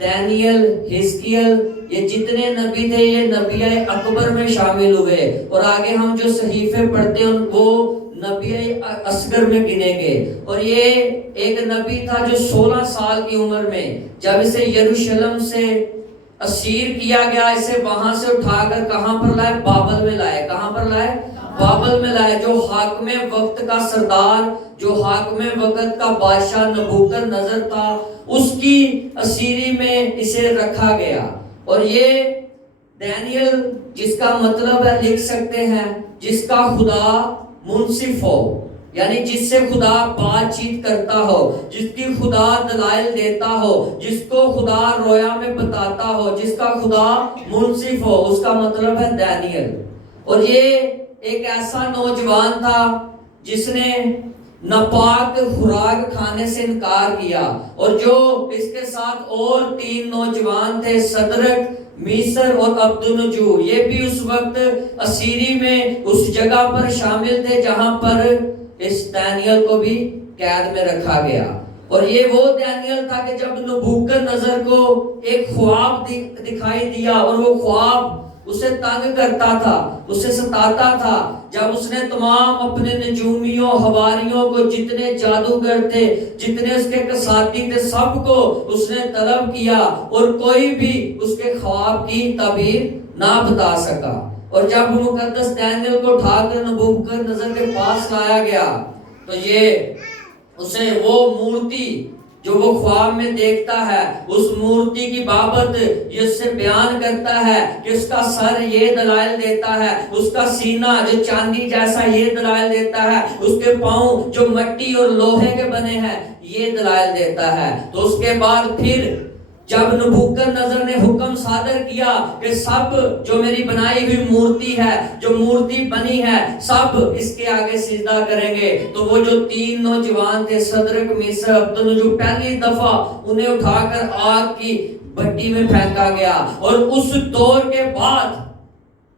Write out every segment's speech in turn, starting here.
دانیل، حزقیل، یہ جتنے نبی تھے یہ نبی اکبر میں شامل ہوئے، اور آگے ہم جو صحیفے پڑھتے ہیں وہ نبی اصغر میں گنے گئے۔ اور یہ ایک نبی تھا جو 16 سال کی عمر میں جب اسے یروشلم سے اسیر کیا گیا، اسے وہاں سے اٹھا کر کہاں پر لائے؟ بابل میں لائے۔ کہاں پر لائے؟ بابل میں لائے۔ جو حاکم وقت کا سردار، جو حاکم وقت کا بادشاہ نبوکد نظر تھا، اس کی اسیری میں اسے رکھا گیا۔ اور یہ دانیل جس کا مطلب ہے لکھ سکتے ہیں جس کا خدا منصف ہو، یعنی جس سے خدا بات چیت کرتا ہو، جس کی خدا دلائل دیتا ہو، جس کو خدا رویا میں بتاتا ہو، جس کا خدا منصف ہو، اس کا مطلب ہے دانیل۔ اور یہ ایک ایسا نوجوان تھا جس نے ناپاک خوراک کھانے سے انکار کیا، اور جو اس کے ساتھ اور 3 نوجوان تھے، صدرک، میسر اور عبدالنجو، یہ بھی اس وقت اسیری میں اس جگہ پر شامل تھے جہاں پر اس دانیل کو بھی قید میں رکھا گیا۔ اور یہ وہ دانیل تھا کہ جب نبوکد نظر کو ایک خواب دکھائی دیا، اور وہ خواب اسے تنگ کرتا تھا، اسے ستاتا تھا، جب اس نے تمام اپنے نجومیوں، حواریوں کو، جتنے جادوگر تھے، جتنے اس کے کساتی تھے، سب کو اس نے طلب کیا، اور کوئی بھی اس کے خواب کی تعبیر نہ بتا سکا۔ اور جب مقدس دانیل کو اٹھا کر نبوکد نظر کے پاس لایا گیا تو یہ اسے وہ مورتی جو وہ خواب میں دیکھتا ہے، اس مورتی کی بابت یہ اس سے بیان کرتا ہے کہ اس کا سر یہ دلائل دیتا ہے، اس کا سینہ جو چاندی جیسا یہ دلائل دیتا ہے، اس کے پاؤں جو مٹی اور لوہے کے بنے ہیں یہ دلائل دیتا ہے۔ تو اس کے بعد پھر جب نبوکد نظر نے حکم صادر کیا کہ سب جو میری بنائی ہوئی مورتی ہے، جو مورتی بنی ہے، سب اس کے آگے سجدہ کریں گے، تو وہ جو 3 نوجوان تھے، صدرک، میسر، عبدالنجو، پہلی دفعہ انہیں اٹھا کر آگ کی بھٹی میں پھینکا گیا۔ اور اس دور کے بعد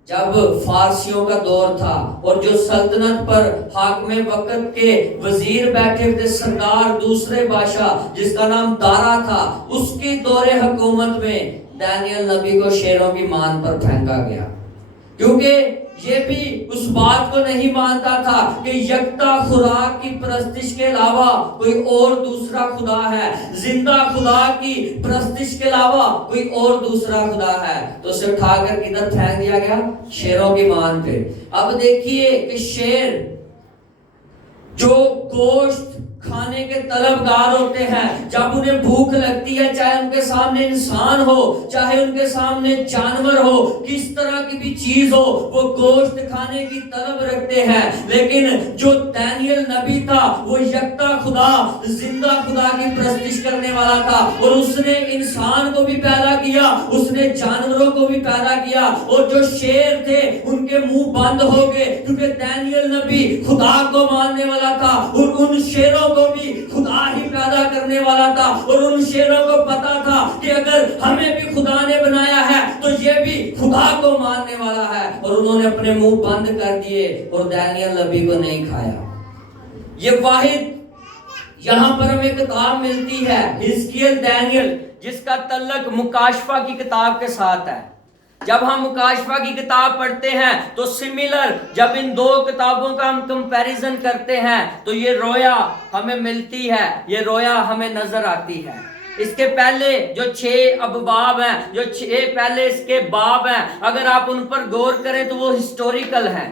جب فارسیوں کا دور تھا اور جو سلطنت پر حاکم وقت کے وزیر بیٹھے تھے، سردار، دوسرے بادشاہ جس کا نام دارا تھا، اس کی دور حکومت میں دانیل نبی کو شیروں کی مان پر پھینکا گیا، کیونکہ یہ بھی اس بات کو نہیں مانتا تھا کہ یکتا خوراک کی پرستش کے علاوہ کوئی اور دوسرا خدا ہے، زندہ خدا کی پرستش کے علاوہ کوئی اور دوسرا خدا ہے۔ تو اسے اٹھا کر کدھر پھینک دیا گیا؟ شیروں کی مان پہ۔ اب دیکھیے کہ شیر جو گوشت کھانے کے طلبگار ہوتے ہیں، جب انہیں بھوک لگتی ہے، چاہے ان کے سامنے انسان ہو، چاہے ان کے سامنے جانور ہو، کس طرح کی بھی چیز ہو، وہ گوشت کھانے کی طلب رکھتے ہیں۔ لیکن جو دانیل نبی تھا وہ یکتا خدا، زندہ خدا کی پرستش کرنے والا تھا، اور اس نے انسان کو بھی پیدا کیا، اس نے جانوروں کو بھی پیدا کیا، اور جو شیر تھے ان کے منہ بند ہو گئے، کیونکہ دانیل نبی خدا کو ماننے والا تھا، اور ان شیروں کو بھی خدا ہی پیدا کرنے والا تھا، اور ان شیروں کو پتا تھا کہ اگر ہمیں بھی خدا نے بنایا ہے تو یہ بھی خدا کو ماننے والا ہے، اور انہوں نے اپنے منہ بند کر دیے اور دانیل نبی کو نہیں کھایا۔ یہ واحد یہاں پر ہمیں کتاب ملتی ہے حزقیل، دانیل، جس کا تعلق مکاشفہ کی کتاب کے ساتھ ہے۔ جب ہم مکاشفہ کی کتاب پڑھتے ہیں تو سملر، جب ان 2 کتابوں کا ہم کمپیریزن کرتے ہیں تو یہ رویا ہمیں ملتی ہے، یہ رویا ہمیں نظر آتی ہے۔ اس کے پہلے جو 6 ابواب ہیں، جو 6 پہلے اس کے باب ہیں، اگر آپ ان پر غور کریں تو وہ ہسٹوریکل ہیں،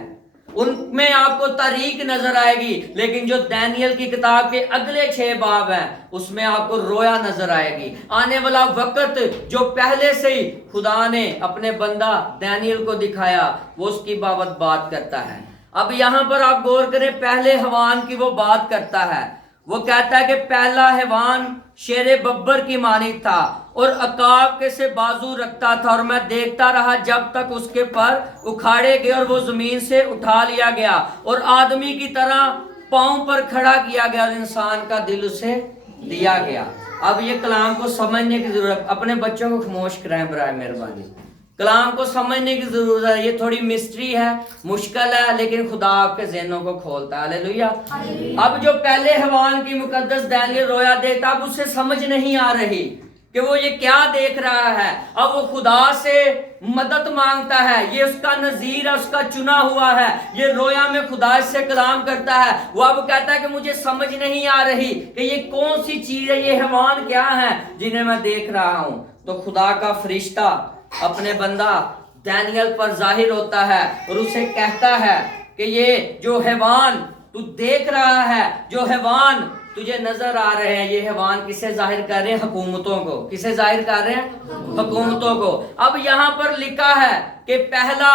ان میں آپ کو تاریخ نظر آئے گی، لیکن جو دانیل کی کتاب کے اگلے 6 باب ہیں اس میں آپ کو رویا نظر آئے گی، آنے والا وقت جو پہلے سے ہی خدا نے اپنے بندہ دانیل کو دکھایا وہ اس کی بابت بات کرتا ہے۔ اب یہاں پر آپ غور کریں، پہلے حیوان کی وہ بات کرتا ہے، وہ کہتا ہے کہ پہلا حیوان شیر ببر کی مانند تھا اور عقاب کے سے بازو رکھتا تھا، اور میں دیکھتا رہا جب تک اس کے پر اکھاڑے گئے اور وہ زمین سے اٹھا لیا گیا، اور آدمی کی طرح پاؤں پر کھڑا کیا گیا، اور انسان کا دل اسے دیا گیا۔ اب یہ کلام کو سمجھنے کی ضرورت، اپنے بچوں کو خاموش کرائیں برائے مہربانی، کلام کو سمجھنے کی ضرورت ہے۔ یہ تھوڑی مسٹری ہے، مشکل ہے، لیکن خدا آپ کے ذہنوں کو کھولتا ہے۔ ہاللیلویہ۔ اب جو پہلے حیوان کی مقدس دانیل رویا دیتا، اب اسے سمجھ نہیں آ رہی کہ وہ یہ کیا دیکھ رہا ہے. اب وہ خدا سے مدد مانگتا ہے. یہ اس کا نذیر ہے, اس کا چنا ہوا ہے. یہ رویا میں خدا سے کلام کرتا ہے. وہ اب کہتا ہے کہ مجھے سمجھ نہیں آ رہی کہ یہ کون سی چیز ہے, یہ حیوان کیا ہے جنہیں میں دیکھ رہا ہوں. تو خدا کا فرشتہ اپنے بندہ دانیل پر ظاہر ہوتا ہے اور اسے کہتا ہے کہ یہ جو حیوان تو دیکھ رہا ہے, جو حیوان تجھے نظر آ رہے ہیں, یہ حیوان کسے ظاہر کر رہے ہیں؟ حکومتوں کو. کسے ظاہر کر رہے ہیں؟ حکومتوں کو. اب یہاں پر لکھا ہے کہ پہلا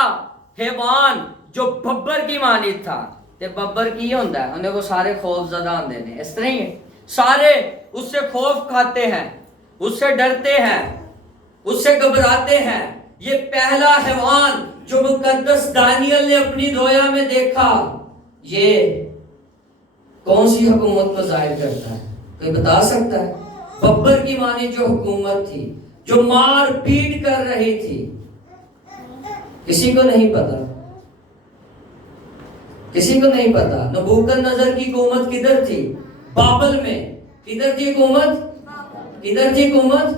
حیوان جو ببر کی مانند تھا. تے ببر کی ہوتا ہے, انہیں وہ سارے خوف زدہ ہوندے نے, اس طرح ہی ہے. سارے اس سے خوف کھاتے ہیں, اس سے ڈرتے ہیں, اس سے گھبراتے ہیں. یہ پہلا حیوان جو مقدس دانیل نے اپنی رویا میں دیکھا, یہ کون سی حکومت کو ظاہر کرتا ہے؟ کوئی بتا سکتا ہے؟ ببر کی معنی جو حکومت تھی, جو مار پیٹ کر رہی تھی, کسی کو نہیں پتا, کسی کو نہیں پتا. نبوکدنضر کی حکومت کدھر تھی؟ بابل میں. کدھر تھی حکومت؟ کدھر تھی حکومت؟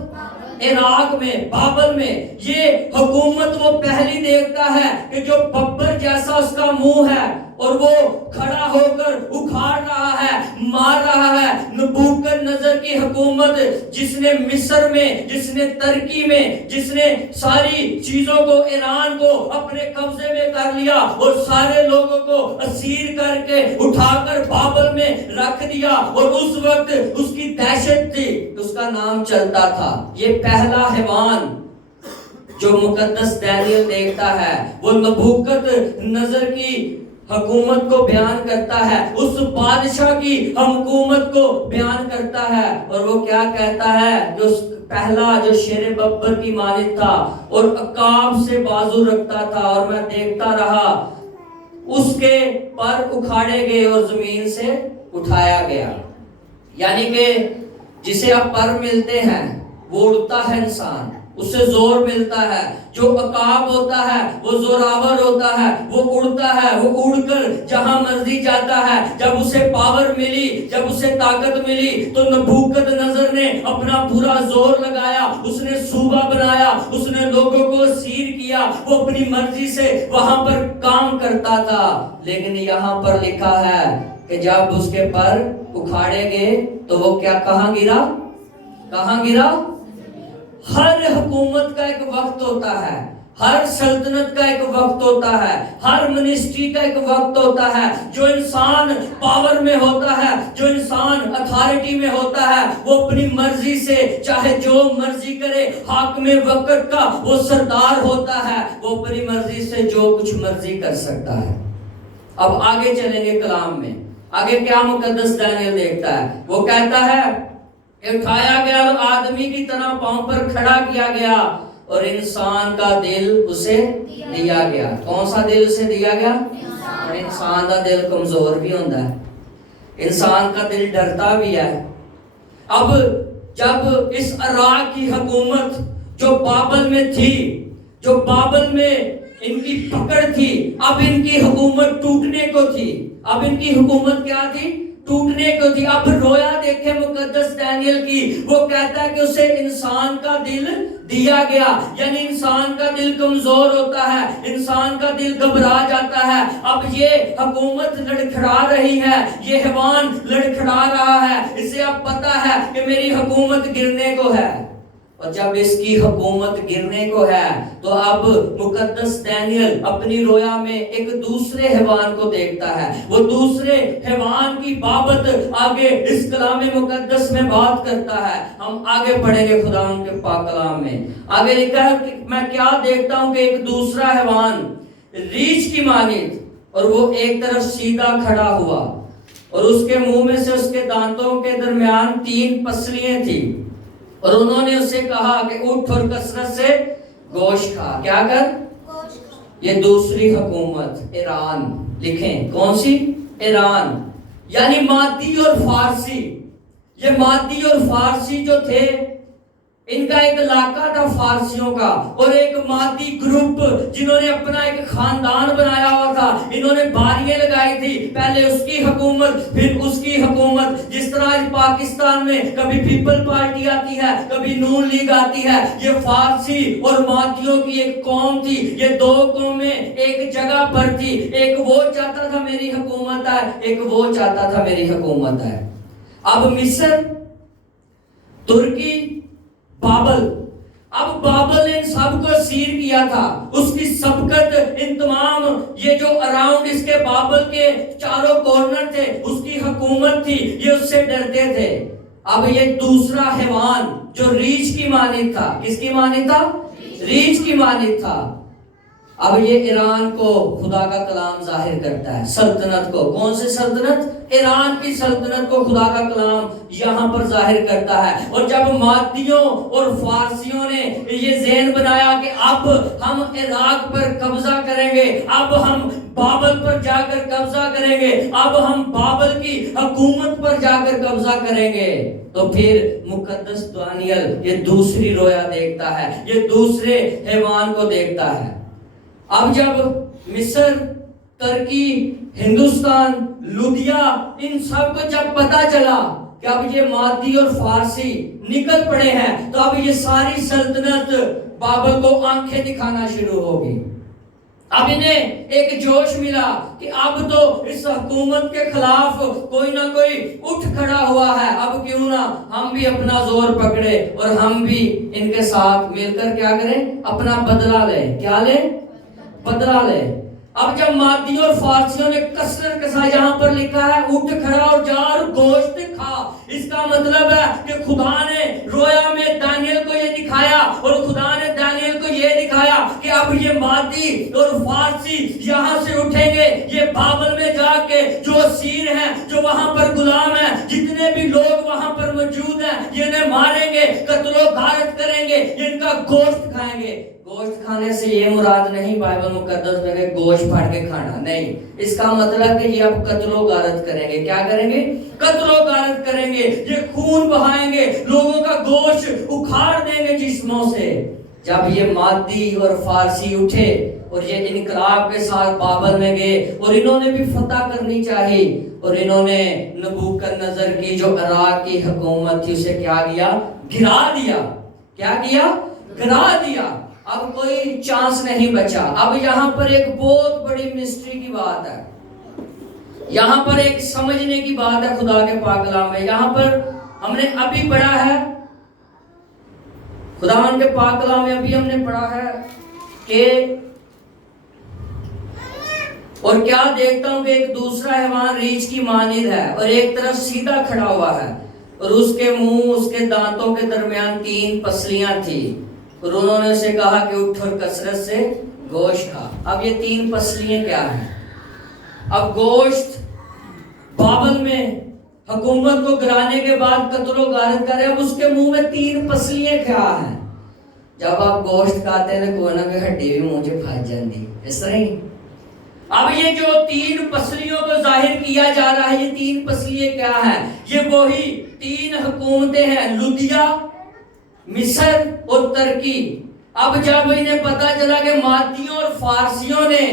عراق میں, بابل میں. یہ حکومت وہ پہلی دیکھتا ہے کہ جو ببر جیسا اس کا منہ ہے اور وہ کھڑا ہو کر اکھاڑ رہا ہے, مار رہا ہے. نبوکدنضر کی حکومت جس نے مصر میں, جس نے ترکی میں, جس نے ساری چیزوں کو, ایران کو اپنے قبضے میں کر لیا اور سارے لوگوں کو اسیر کر کے اٹھا کر بابل میں رکھ دیا, اور اس وقت اس کی دہشت تھی, اس کا نام چلتا تھا. یہ پہلا حیوان جو مقدس دانیل دیکھتا ہے وہ نبوکدنضر کی حکومت کو بیان کرتا ہے, اس بادشاہ کی حکومت کو بیان کرتا ہے. اور وہ کیا کہتا ہے؟ جو پہلا جو شیر ببر کی مانند تھا اور عقاب سے بازو رکھتا تھا, اور میں دیکھتا رہا, اس کے پر اکھاڑے گئے اور زمین سے اٹھایا گیا. یعنی کہ جسے اب پر ملتے ہیں وہ اڑتا ہے انسان, اس سے زور ملتا ہے. جو عقاب ہوتا ہے وہ زوراور ہوتا ہے, وہ اڑتا ہے, وہ اڑ کر جہاں مرضی جاتا ہے. جب اسے پاور ملی, جب اسے طاقت ملی, تو نبوکدنضر نے اپنا پورا زور لگایا, اس نے صوبہ بنایا, اس نے لوگوں کو اسیر کیا, وہ اپنی مرضی سے وہاں پر کام کرتا تھا. لیکن یہاں پر لکھا ہے کہ جب اس کے پر اکھاڑے گئے تو وہ کیا, کہاں گرا؟ کہاں گرا؟ ہر حکومت کا ایک وقت ہوتا ہے, ہر سلطنت کا ایک وقت ہوتا ہے, ہر منسٹری کا ایک وقت ہوتا ہے. جو انسان پاور میں ہوتا ہے, جو انسان اتھارٹی میں ہوتا ہے, وہ اپنی مرضی سے چاہے جو مرضی کرے. حاکم وقت کا وہ سردار ہوتا ہے, وہ اپنی مرضی سے جو کچھ مرضی کر سکتا ہے. اب آگے چلیں گے کلام میں. آگے کیا مقدس دانیل دیکھتا ہے؟ وہ کہتا ہے اٹھایا گیا اور آدمی کی طرح پاؤں پر کھڑا کیا گیا, اور انسان کا دل اسے دیا گیا. کون سا دل اسے دیا گیا؟ اور انسان کا دل کمزور بھی ہوتا ہے, انسان کا دل ڈرتا بھی ہے. اب جب اس عراق کی حکومت جو بابل میں تھی, جو بابل میں ان کی پکڑ تھی, اب ان کی حکومت ٹوٹنے کو تھی. اب ان کی حکومت کیا تھی؟ ٹوٹنے کو تھی. اب رویا دیکھے مقدس دانیل کی, وہ کہتا ہے کہ اسے انسان کا دل دیا گیا. یعنی انسان کا دل کمزور ہوتا ہے, انسان کا دل گھبرا جاتا ہے. اب یہ حکومت لڑکھڑا رہی ہے, یہ حیوان لڑکھڑا رہا ہے, اسے اب پتا ہے کہ میری حکومت گرنے کو ہے. اور جب اس کی حکومت گرنے کو ہے تو اب مقدس دانیل اپنی رویا میں ایک دوسرے حیوان کو دیکھتا ہے. وہ دوسرے حیوان کی بابت آگے اس کلام مقدس میں بات کرتا ہے. ہم آگے پڑھیں گے خدا ان کے پاک کلام میں. آگے لکھا ہے کہ میں کیا دیکھتا ہوں کہ ایک دوسرا حیوان ریچھ کی مانند, اور وہ ایک طرف سیدھا کھڑا ہوا, اور اس کے منہ میں سے اس کے دانتوں کے درمیان 3 پسلیاں تھیں, اور انہوں نے اسے کہا کہ اٹھ اور کثرت سے گوشت کھا. کیا کر؟ یہ دوسری حکومت ایران. لکھیں کون سی؟ ایران. یعنی مادی اور فارسی. یہ مادی اور فارسی جو تھے, ان کا ایک علاقہ تھا فارسیوں کا، اور ایک مادی گروپ جنہوں نے اپنا ایک خاندان بنایا ہوا تھا. انہوں نے باریاں لگائی تھی، پہلے اس کی حکومت پھر اس کی حکومت. جس طرح پاکستان میں کبھی پیپل پارٹی آتی ہے، کبھی نون لیگ آتی ہے. یہ فارسی اور مادیوں کی ایک قوم تھی. یہ دو قومیں ایک جگہ پر تھی. ایک وہ چاہتا تھا میری حکومت ہے، ایک وہ چاہتا تھا میری حکومت ہے. اب مصر، ترکی، بابل. اب بابل نے ان سب کو سیر کیا تھا. اس کی سبقت ان تمام یہ جو اراؤنڈ اس کے بابل کے چاروں کارنر تھے، اس کی حکومت تھی. یہ اس سے ڈرتے تھے. اب یہ دوسرا حیوان جو ریچھ کی مانند تھا، کس کی مانند تھا؟ ریچھ کی مانند تھا. اب یہ ایران کو خدا کا کلام ظاہر کرتا ہے، سلطنت کو. کون سی سلطنت؟ ایران کی سلطنت کو خدا کا کلام یہاں پر ظاہر کرتا ہے. اور جب مادیوں اور فارسیوں نے یہ ذہن بنایا کہ اب ہم عراق پر قبضہ کریں گے، اب ہم بابل پر جا کر قبضہ کریں گے، اب ہم بابل کی حکومت پر جا کر قبضہ کریں گے، تو پھر مقدس دانیل یہ دوسری رویا دیکھتا ہے، یہ دوسرے حیوان کو دیکھتا ہے. اب جب مصر، ترکی، ہندوستان، لودھیا، ان سب کو جب پتا چلا کہ اب یہ مادی اور فارسی نکل پڑے ہیں، تو اب یہ ساری سلطنت بابل کو آنکھیں دکھانا شروع ہوگی. اب انہیں ایک جوش ملا کہ اب تو اس حکومت کے خلاف کوئی نہ کوئی اٹھ کھڑا ہوا ہے. اب کیوں نہ ہم بھی اپنا زور پکڑے اور ہم بھی ان کے ساتھ مل کر کیا کریں؟ اپنا بدلہ لیں. کیا لیں؟ بدلہ لے. اب جب مادیوں اور فارسیوں نے کسر کسا، یہاں پر لکھا ہے اٹھ کھڑا اور جا اور گوشت کھا. اس کا مطلب ہے کہ خدا نے رویا میں دانیل کو یہ دکھایا، اور خدا نے دانیل کو یہ دکھایا کہ اب یہ مادی اور فارسی یہاں سے اٹھیں گے. یہ بابل میں جا کے جو اسیر ہیں، جو وہاں پر غلام ہیں، جتنے بھی لوگ وہاں پر موجود ہیں، یہ انہیں ماریں گے، قتل و غارت کریں گے، ان کا گوشت کھائیں گے. گوشت کھانے سے یہ مراد نہیں بائبل مقدس میں کہ گوشت پھاڑ کے کھانا نہیں. اس کا مطلب کہ یہ اب قتل و غارت کریں گے. کیا کریں گے؟ قتل و غارت کریں گے. یہ خون بہائیں گے، لوگوں کا گوشت اکھاڑ دیں گے جسموں سے. جب یہ مادی اور فارسی اٹھے اور یہ انقلاب کے ساتھ بابل میں گئے، اور انہوں نے بھی فتح کرنی چاہی، اور انہوں نے نبوکدنضر کی جو عراق کی حکومت تھی اسے کیا کیا؟ گرا دیا. کیا کیا؟ گرا دیا. اب کوئی چانس نہیں بچا. اب یہاں پر ایک بہت بڑی مسٹری کی بات ہے، یہاں پر ایک سمجھنے کی بات ہے خدا کے پاک کلام میں. یہاں پر ہم نے ابھی پڑھا ہے، خداوند کے پاک کلام میں ابھی ہم نے پڑھا ہے کہ اور کیا دیکھتا ہوں کہ ایک دوسرا حیوان ریچھ کی مانند ہے، اور ایک طرف سیدھا کھڑا ہوا ہے، اور اس کے منہ اس کے دانتوں کے درمیان 3 پسلیاں تھی، اور انہوں نے اسے کہا کہ اٹھ اور کثرت سے گوشت کھا. اب یہ 3 پسلیاں کیا ہیں؟ اب گوشت بابل میں حکومت کو گرانے کے بعد قتل و غارت کرے، اب اس کے منہ میں 3 پسلیاں کیا ہیں؟ جب آپ گوشت کھاتے ہیں تو کوئی نہ کوئی ہڈی بھی منہ سے پھنس جاتی، اس طرح ہی. اب یہ جو 3 پسلیوں کو ظاہر کیا جا رہا ہے، یہ 3 پسلیاں کیا ہیں؟ یہ وہی 3 حکومتیں ہیں، لودھیا، مصر اور ترکی. اب جب انہیں پتا چلا کہ مادیوں اور فارسیوں نے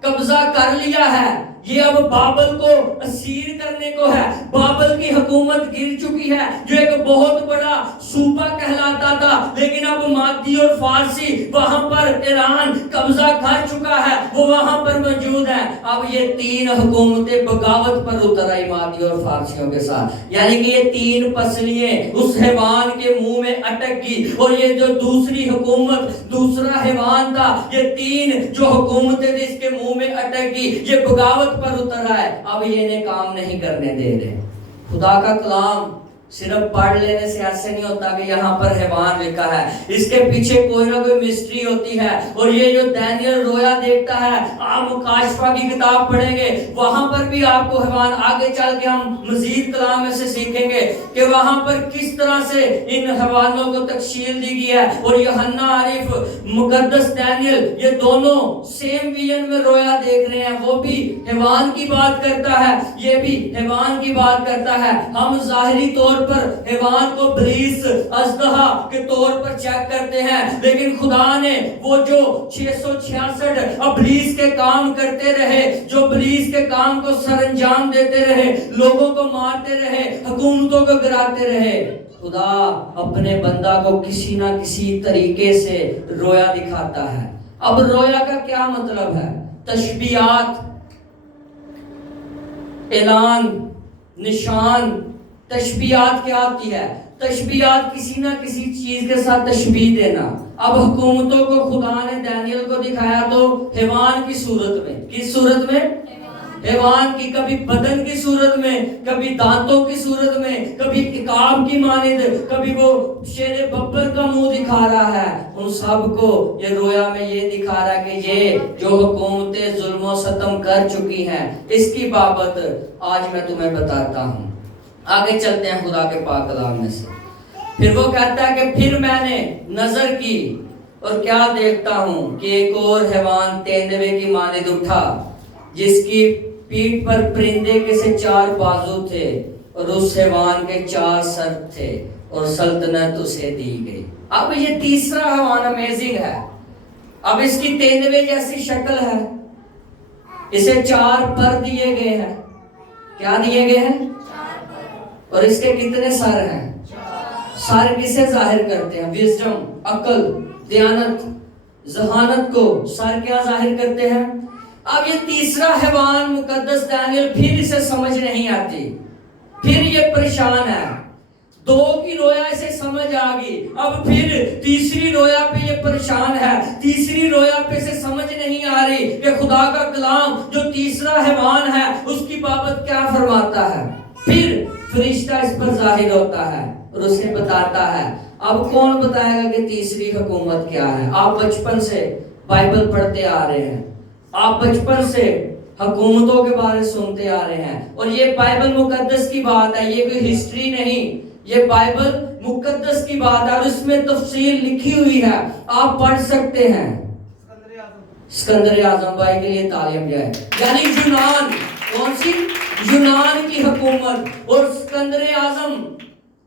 قبضہ کر لیا ہے، یہ اب بابل کو اسیر کرنے کو ہے. بابل کی حکومت گر چکی ہے جو ایک بہت بڑا صوبہ کہلاتا تھا، لیکن اب مادی اور فارسی وہاں پر ایران قبضہ کر چکا ہے، وہ وہاں پر موجود ہے. اب یہ 3 حکومتیں بغاوت پر اتر آئی مادی اور فارسیوں کے ساتھ، یعنی کہ یہ 3 پسلیاں اس حیوان کے منہ میں اٹک گئی، اور یہ جو دوسری حکومت، دوسرا حیوان تھا، یہ 3 جو حکومتیں تھے اس کے منہ میں اٹک گئی، یہ بغاوت پر اتر آئے. اب یہ انہیں کام نہیں کرنے دے رہے. خدا کا کلام صرف پڑھ لینے سے ایسے نہیں ہوتا کہ یہاں پر حیوان لکھا ہے، اس کے پیچھے کوئی نہ کوئی مسٹری ہوتی ہے. اور یہ جو دانیل رویا دیکھتا ہے، آپ مکاشفہ کی کتاب پڑھیں گے، وہاں پر بھی آپ کو حیوان، آگے چل کے ہم مزید کلام میں سے سیکھیں گے کہ وہاں پر کس طرح سے ان حیوانوں کو تکشیل دی گئی ہے. اور یوحنا عارف، مقدس دانیل، یہ دونوں سیم ویژن میں رویا دیکھ رہے ہیں. وہ بھی حیوان کی بات کرتا ہے، یہ بھی حیوان کی بات کرتا ہے. ہم ظاہری طور طور پر حیوان کو بلیس اژدہا کے طور پر چیک کرتے ہیں، لیکن خدا نے وہ جو 666 ابلیس کے کام کرتے رہے، جو ابلیس کے کام کو سر انجام دیتے رہے، لوگوں کو مارتے رہے، حکومتوں کو گراتے رہے، خدا اپنے بندہ کو کسی نہ کسی طریقے سے رویا دکھاتا ہے۔ اب رویا کا کیا مطلب ہے؟ تشبیہات، اعلان، نشان۔ تشبیہات کیا ہوتی ہے؟ تشبیہات کسی نہ کسی چیز کے ساتھ تشبیہ دینا۔ اب حکومتوں کو خدا نے دانیل کو دکھایا تو حیوان کی صورت میں، کس صورت میں؟ حیوان کی، کبھی بدن کی صورت میں، کبھی دانتوں کی صورت میں، کبھی عقاب کی مانند، کبھی وہ شیر ببر کا منہ دکھا رہا ہے۔ ان سب کو یہ رویا میں یہ دکھا رہا ہے کہ یہ جو حکومتیں ظلم و ستم کر چکی ہیں، اس کی بابت آج میں تمہیں بتاتا ہوں۔ آگے چلتے ہیں خدا کے پاک کلام میں سے۔ پھر وہ کہتا ہے کہ پھر میں نے نظر کی اور کیا دیکھتا ہوں کہ ایک اور حیوان تیندوے کی مانند اٹھا، جس کی پیٹھ پر پرندے کے سے 4 بازو تھے، اور اس حیوان کے 4 سر تھے، اور سلطنت اسے دی گئی۔ اب یہ تیسرا حیوان امیزنگ ہے۔ اب اس کی تیندوے جیسی شکل ہے، اسے 4 پر دیے گئے ہیں۔ کیا دیے گئے ہیں؟ اور اس کے کتنے سر ہیں؟ سر کسے ظاہر کرتے ہیں؟ وزڈم، عقل، دیانت، ذہانت کو سر کیا ظاہر کرتے ہیں؟ اب یہ تیسرا حیوان مقدس دانیل پھر اسے سمجھ نہیں آتی، پھر یہ پریشان ہے۔ 2 کی رویا اسے سمجھ آ گئی، اب پھر تیسری رویا پہ یہ پریشان ہے۔ تیسری رویا پہ اسے سمجھ نہیں آ رہی کہ خدا کا کلام جو تیسرا حیوان ہے اس کی بابت کیا فرماتا ہے۔ پھر فرشتہ اس پر ظاہر ہوتا ہے اور اسے بتاتا ہے۔ اب کون بتائے گا کہ تیسری حکومت کیا ہے؟ آپ بچپن سے بائبل پڑھتے آ رہے ہیں، آپ بچپن سے حکومتوں کے بارے سنتے آ رہے ہیں، اور یہ بائبل مقدس کی بات ہے، یہ کوئی ہسٹری نہیں، یہ بائبل مقدس کی بات ہے، اور اس میں تفصیل لکھی ہوئی ہے، آپ پڑھ سکتے ہیں۔ اسکندر اعظم بھائی کے لیے تعلیم جائے، یعنی یونان، کون سی؟ یونان کی حکومت، اور اسکندر اعظم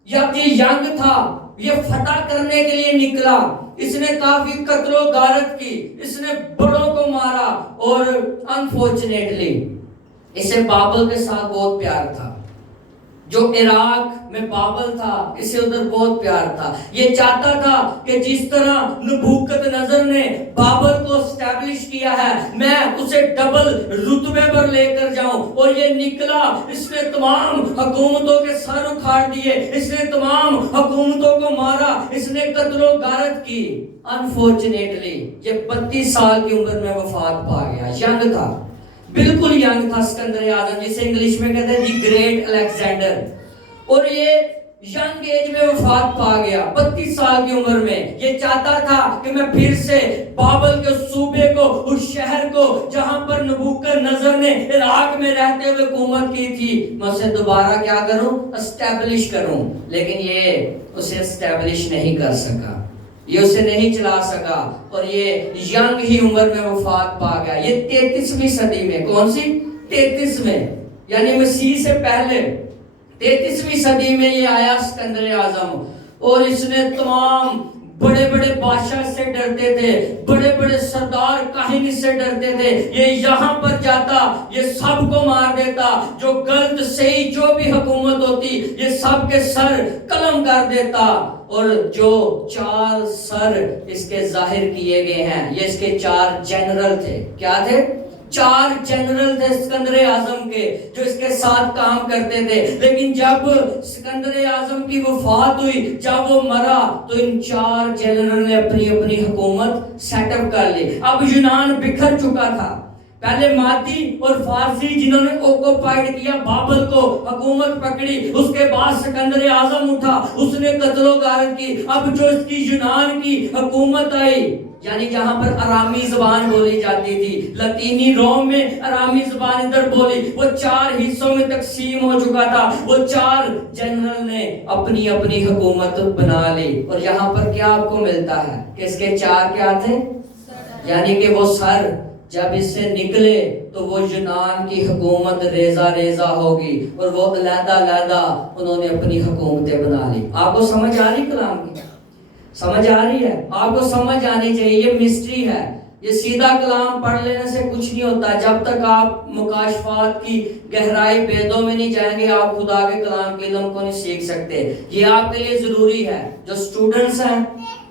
جب یہ ینگ تھا، یہ فتح کرنے کے لیے نکلا، اس نے کافی قتل و غارت کی، اس نے بڑوں کو مارا، اور انفارچونیٹلی اسے بابل کے ساتھ بہت پیار تھا۔ جو عراق میں بابل تھا، اسے ادھر بہت پیار تھا۔ یہ چاہتا تھا کہ جس طرح نبوکت نظر نے بابل کو اسٹیبلش کیا ہے، میں اسے ڈبل رتبے پر لے کر جاؤں، اور یہ نکلا، اس نے تمام حکومتوں کے سر اکھاڑ دیے، اس نے تمام حکومتوں کو مارا، اس نے قتل و غارت کی۔ انفارچونیٹلی یہ 32 سال کی عمر میں وفات پا گیا۔ ینگ تھا، بالکل ینگ تھا اسکندر اعظم، جسے انگلش میں کہتے ہیں دی گریٹ الیگزینڈر، اور یہ ینگ ایج میں وفات پا گیا 32 سال کی عمر میں۔ یہ چاہتا تھا کہ میں پھر سے بابل کے صوبے کو، اس شہر کو جہاں پر نبوکت نظر نے عراق میں رہتے ہوئے حکومت کی تھی، میں اسے دوبارہ کیا کروں؟ اسٹیبلش کروں۔ لیکن یہ اسے اسٹیبلش نہیں کر سکا، یہ اسے نہیں چلا سکا، اور یہ ینگ ہی عمر میں وفات پا گیا۔ یہ 33ویں صدی میں، کون سی؟ 33 میں، یعنی مسیح سے پہلے 33ویں صدی میں یہ آیا اسکندر اعظم، اور اس نے تمام بڑے بڑے بادشاہ سے ڈرتے تھے، بڑے بڑے سردار کاہن سے ڈرتے تھے۔ یہ یہاں پر جاتا، یہ سب کو مار دیتا، جو غلط صحیح جو بھی حکومت ہوتی یہ سب کے سر قلم کر دیتا۔ اور جو 4 سر اس کے ظاہر کیے گئے ہیں، یہ اس کے 4 جنرل تھے۔ کیا تھے؟ 4 جنرل تھے اسکندر اعظم کے، جو اس کے ساتھ کام کرتے تھے۔ لیکن جب اسکندر اعظم کی وفات ہوئی، جب وہ مرا، تو ان 4 جنرل نے اپنی اپنی حکومت سیٹ اپ کر لی۔ اب یونان بکھر چکا تھا، پہلے مادی اور فارسی جنہوں نے اوکوپائیڈ کیا بابل کو، حکومت پکڑی، اس کے بعد سکندر اعظم اٹھا، اس نے قتل و غارت کی۔ اب جو اس کی یونان کی حکومت آئی، یعنی جہاں پر ارامی زبان بولی جاتی تھی، لطینی روم میں ارامی زبان ادھر بولی، وہ 4 حصوں میں تقسیم ہو چکا تھا۔ وہ 4 جنرل نے اپنی اپنی حکومت بنا لی، اور یہاں پر کیا آپ کو ملتا ہے کہ اس کے 4 کیا تھے؟ یعنی کہ وہ سر جب اس سے نکلے تو وہ یونان کی حکومت ریزہ ریزہ ہوگی اور وہ علیحدہ علیحدہ انہوں نے اپنی حکومتیں بنا لی. آپ کو سمجھ آ رہی کلام کی؟ سمجھ آ رہی ہے؟ آپ کو سمجھ آنی چاہیے. یہ مسٹری ہے. یہ سیدھا کلام پڑھ لینے سے کچھ نہیں ہوتا. جب تک آپ مکاشفات کی گہرائی بیدوں میں نہیں جائیں گے آپ خدا کے کلام کے علم کو نہیں سیکھ سکتے. یہ آپ کے لیے ضروری ہے. جو سٹوڈنٹس ہیں،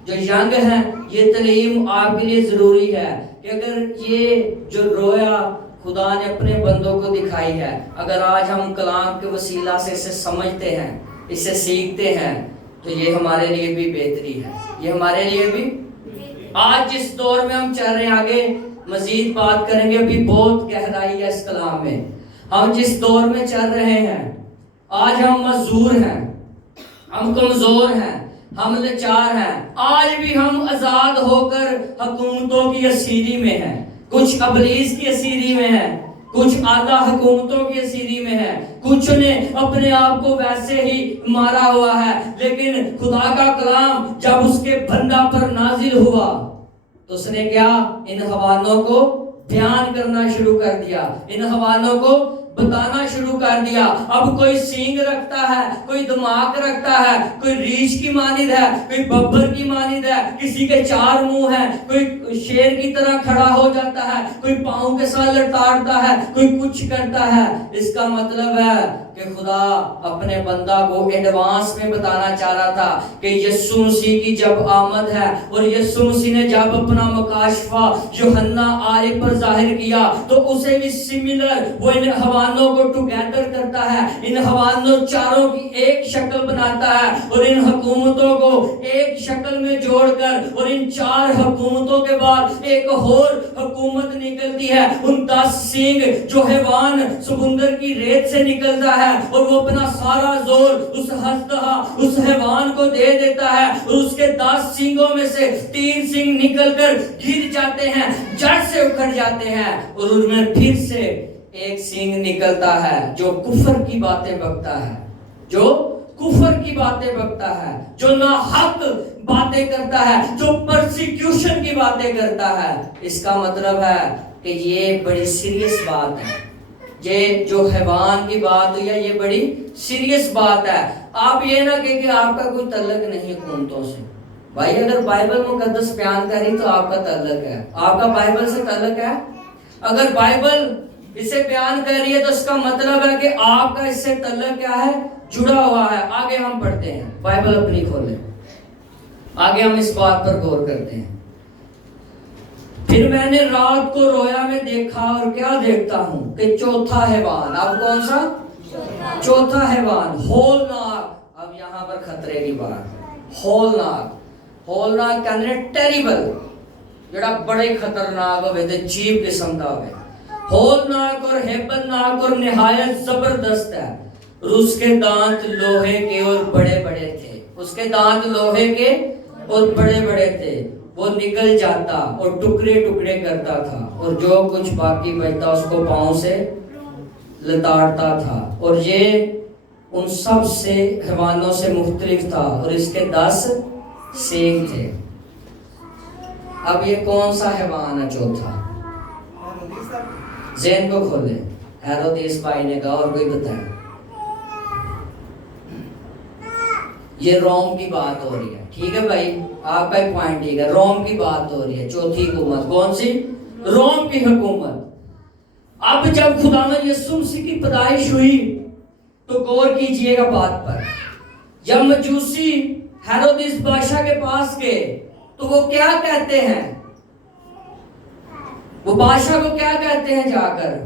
جو ینگ ہیں، یہ تعلیم آپ کے لیے ضروری ہے کہ اگر یہ جو رویا خدا نے اپنے بندوں کو دکھائی ہے، اگر آج ہم کلام کے وسیلہ سے اسے سمجھتے ہیں، اسے سیکھتے ہیں، تو یہ ہمارے لیے بھی بہتری ہے. یہ ہمارے لیے بھی آج جس دور میں ہم چل رہے ہیں، آگے مزید بات کریں گے، ابھی بہت گہرائی ہے اس کلام میں. ہم جس دور میں چل رہے ہیں، آج ہم معذور ہیں، ہم کمزور ہیں، ہم لاچار ہیں. آج بھی ہم آزاد ہو کر حکومتوں کی اسیری میں ہیں. کچھ ابلیس کی اسیری میں ہیں، کچھ اعلیٰ حکومتوں کی اسیری میں ہیں، کچھ نے اپنے آپ کو ویسے ہی مارا ہوا ہے. لیکن خدا کا کلام جب اس کے بندہ پر نازل ہوا تو اس نے کیا؟ ان حوالوں کو بیان کرنا شروع کر دیا، ان حوالوں کو بتانا شروع کر دیا. اب کوئی سینگ رکھتا ہے، کوئی دماغ رکھتا ہے، کوئی ریچھ کی مانند ہے، کوئی ببر کی مانند ہے، کسی کے 4 منہ ہیں، کوئی شیر کی طرح کھڑا ہو جاتا ہے، کوئی پاؤں کے ساتھ لڑتا ہے، کوئی کچھ کرتا ہے. اس کا مطلب ہے کہ خدا اپنے بندہ کو ایڈوانس میں بتانا چاہ رہا تھا کہ یسوع مسیح کی جب آمد ہے اور یسوع مسیح نے جب اپنا مکاشفہ یوحنا آرے پر ظاہر کیا تو اسے بھی سملر وہ ان حوالوں کو ٹوگیدر کرتا ہے، ان حوالوں چاروں کی ایک شکل بناتا ہے اور ان حکومتوں کو ایک شکل میں جوڑ کر اور ان 4 حکومتوں کے بعد ایک اور حکومت نکلتی ہے. ان 10 سینگ جو حیوان سمندر کی ریت سے نکلتا ہے اور وہ اپنا سارا زور اس ہستہ اس حیوان کو دے دیتا ہے اور اس کے 10 سینگوں میں سے 3 سینگ نکل کر گر جاتے ہیں، جڑ سے اکھڑ جاتے ہیں اور ان میں پھر سے ایک سینگ نکلتا ہے جو کفر کی باتیں بکتا ہے، جو کفر کی باتیں بکتا ہے، جو ناحق باتیں کرتا ہے، جو پرسیکیوشن کی باتیں کرتا ہے. اس کا مطلب ہے کہ یہ بڑی سیریس بات ہے. یہ جو حیوان کی بات ہوئی ہے یہ بڑی سیریس بات ہے. آپ یہ نہ کہ آپ کا کوئی تعلق نہیں حکومتوں سے. بھائی اگر بائبل مقدس بیان کری تو آپ کا تعلق ہے، آپ کا بائبل سے تعلق ہے. اگر بائبل اسے بیان کر رہی ہے تو اس کا مطلب ہے کہ آپ کا اس سے تعلق کیا ہے؟ جڑا ہوا ہے. آگے ہم پڑھتے ہیں، بائبل اپنی کھولیں، آگے ہم اس بات پر غور کرتے ہیں. پھر میں نے رات کو رویا میں دیکھا اور کیا دیکھتا ہوں کہ چوتھا حیوان. اب کون سا؟ چوتھا حیوان ہولناک. اب یہاں پر خطرے کی بات. ہولناک کہنے ٹیریبل، جڑا بڑے خطرناک ہوئے تھے، چیپ قسم کا ہوئے. ہولناک اور ہیبتناک اور نہایت زبردست ہے. اور اس کے دانت لوہے کے اور بڑے بڑے تھے. اس کے دانت لوہے کے اور بڑے بڑے تھے. وہ نکل جاتا اور ٹکڑے ٹکڑے کرتا تھا اور جو کچھ باقی بچتا اس کو پاؤں سے لتاڑتا تھا. اور یہ ان سب سے حیوانوں سے مختلف تھا اور اس کے 10 سینگ تھے. اب یہ کون سا حیوان ہے چوتھا؟ ذہن کو کھولیں. ہیرودیس بھائی نے کہا اور کوئی بتائے. یہ روم کی بات ہو رہی ہے. ٹھیک ہے بھائی، آپ کا ایک پوائنٹ ٹھیک ہے. روم کی بات ہو رہی ہے. چوتھی حکومت کون سی؟ روم کی حکومت. اب جب خدا یسوع مسیح کی پیدائش ہوئی تو غور کیجئے گا بات پر. جب مجوسی ہیرودیس بادشاہ کے پاس گئے تو وہ کیا کہتے ہیں؟ وہ بادشاہ کو کیا کہتے ہیں جا کر؟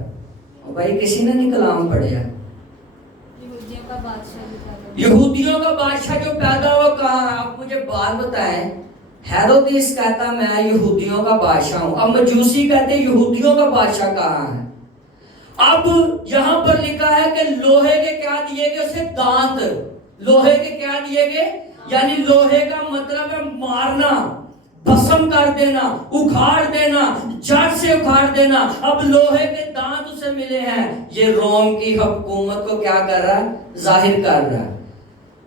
بھائی کسی نے نہیں کلام پڑھیا. یہودیوں کا بادشاہ جو پیدا ہوا کہاں ہے؟ آپ مجھے بات بتائیں. ہیرودیس کہتا میں یہودیوں کا بادشاہ ہوں. اب مجوسی کہتے ہیں یہودیوں کا بادشاہ کہاں ہے؟ اب یہاں پر لکھا ہے کہ لوہے کے کیا دیے گئے اسے؟ دانت. لوہے کے کیا دیے گئے؟ یعنی لوہے کا مطلب ہے مارنا، بھسم کر دینا، اکھاڑ دینا، جڑ سے اکھاڑ دینا. اب لوہے کے دانت اسے ملے ہیں. یہ روم کی حکومت کو کیا کر رہا ہے؟ ظاہر کر رہا ہے.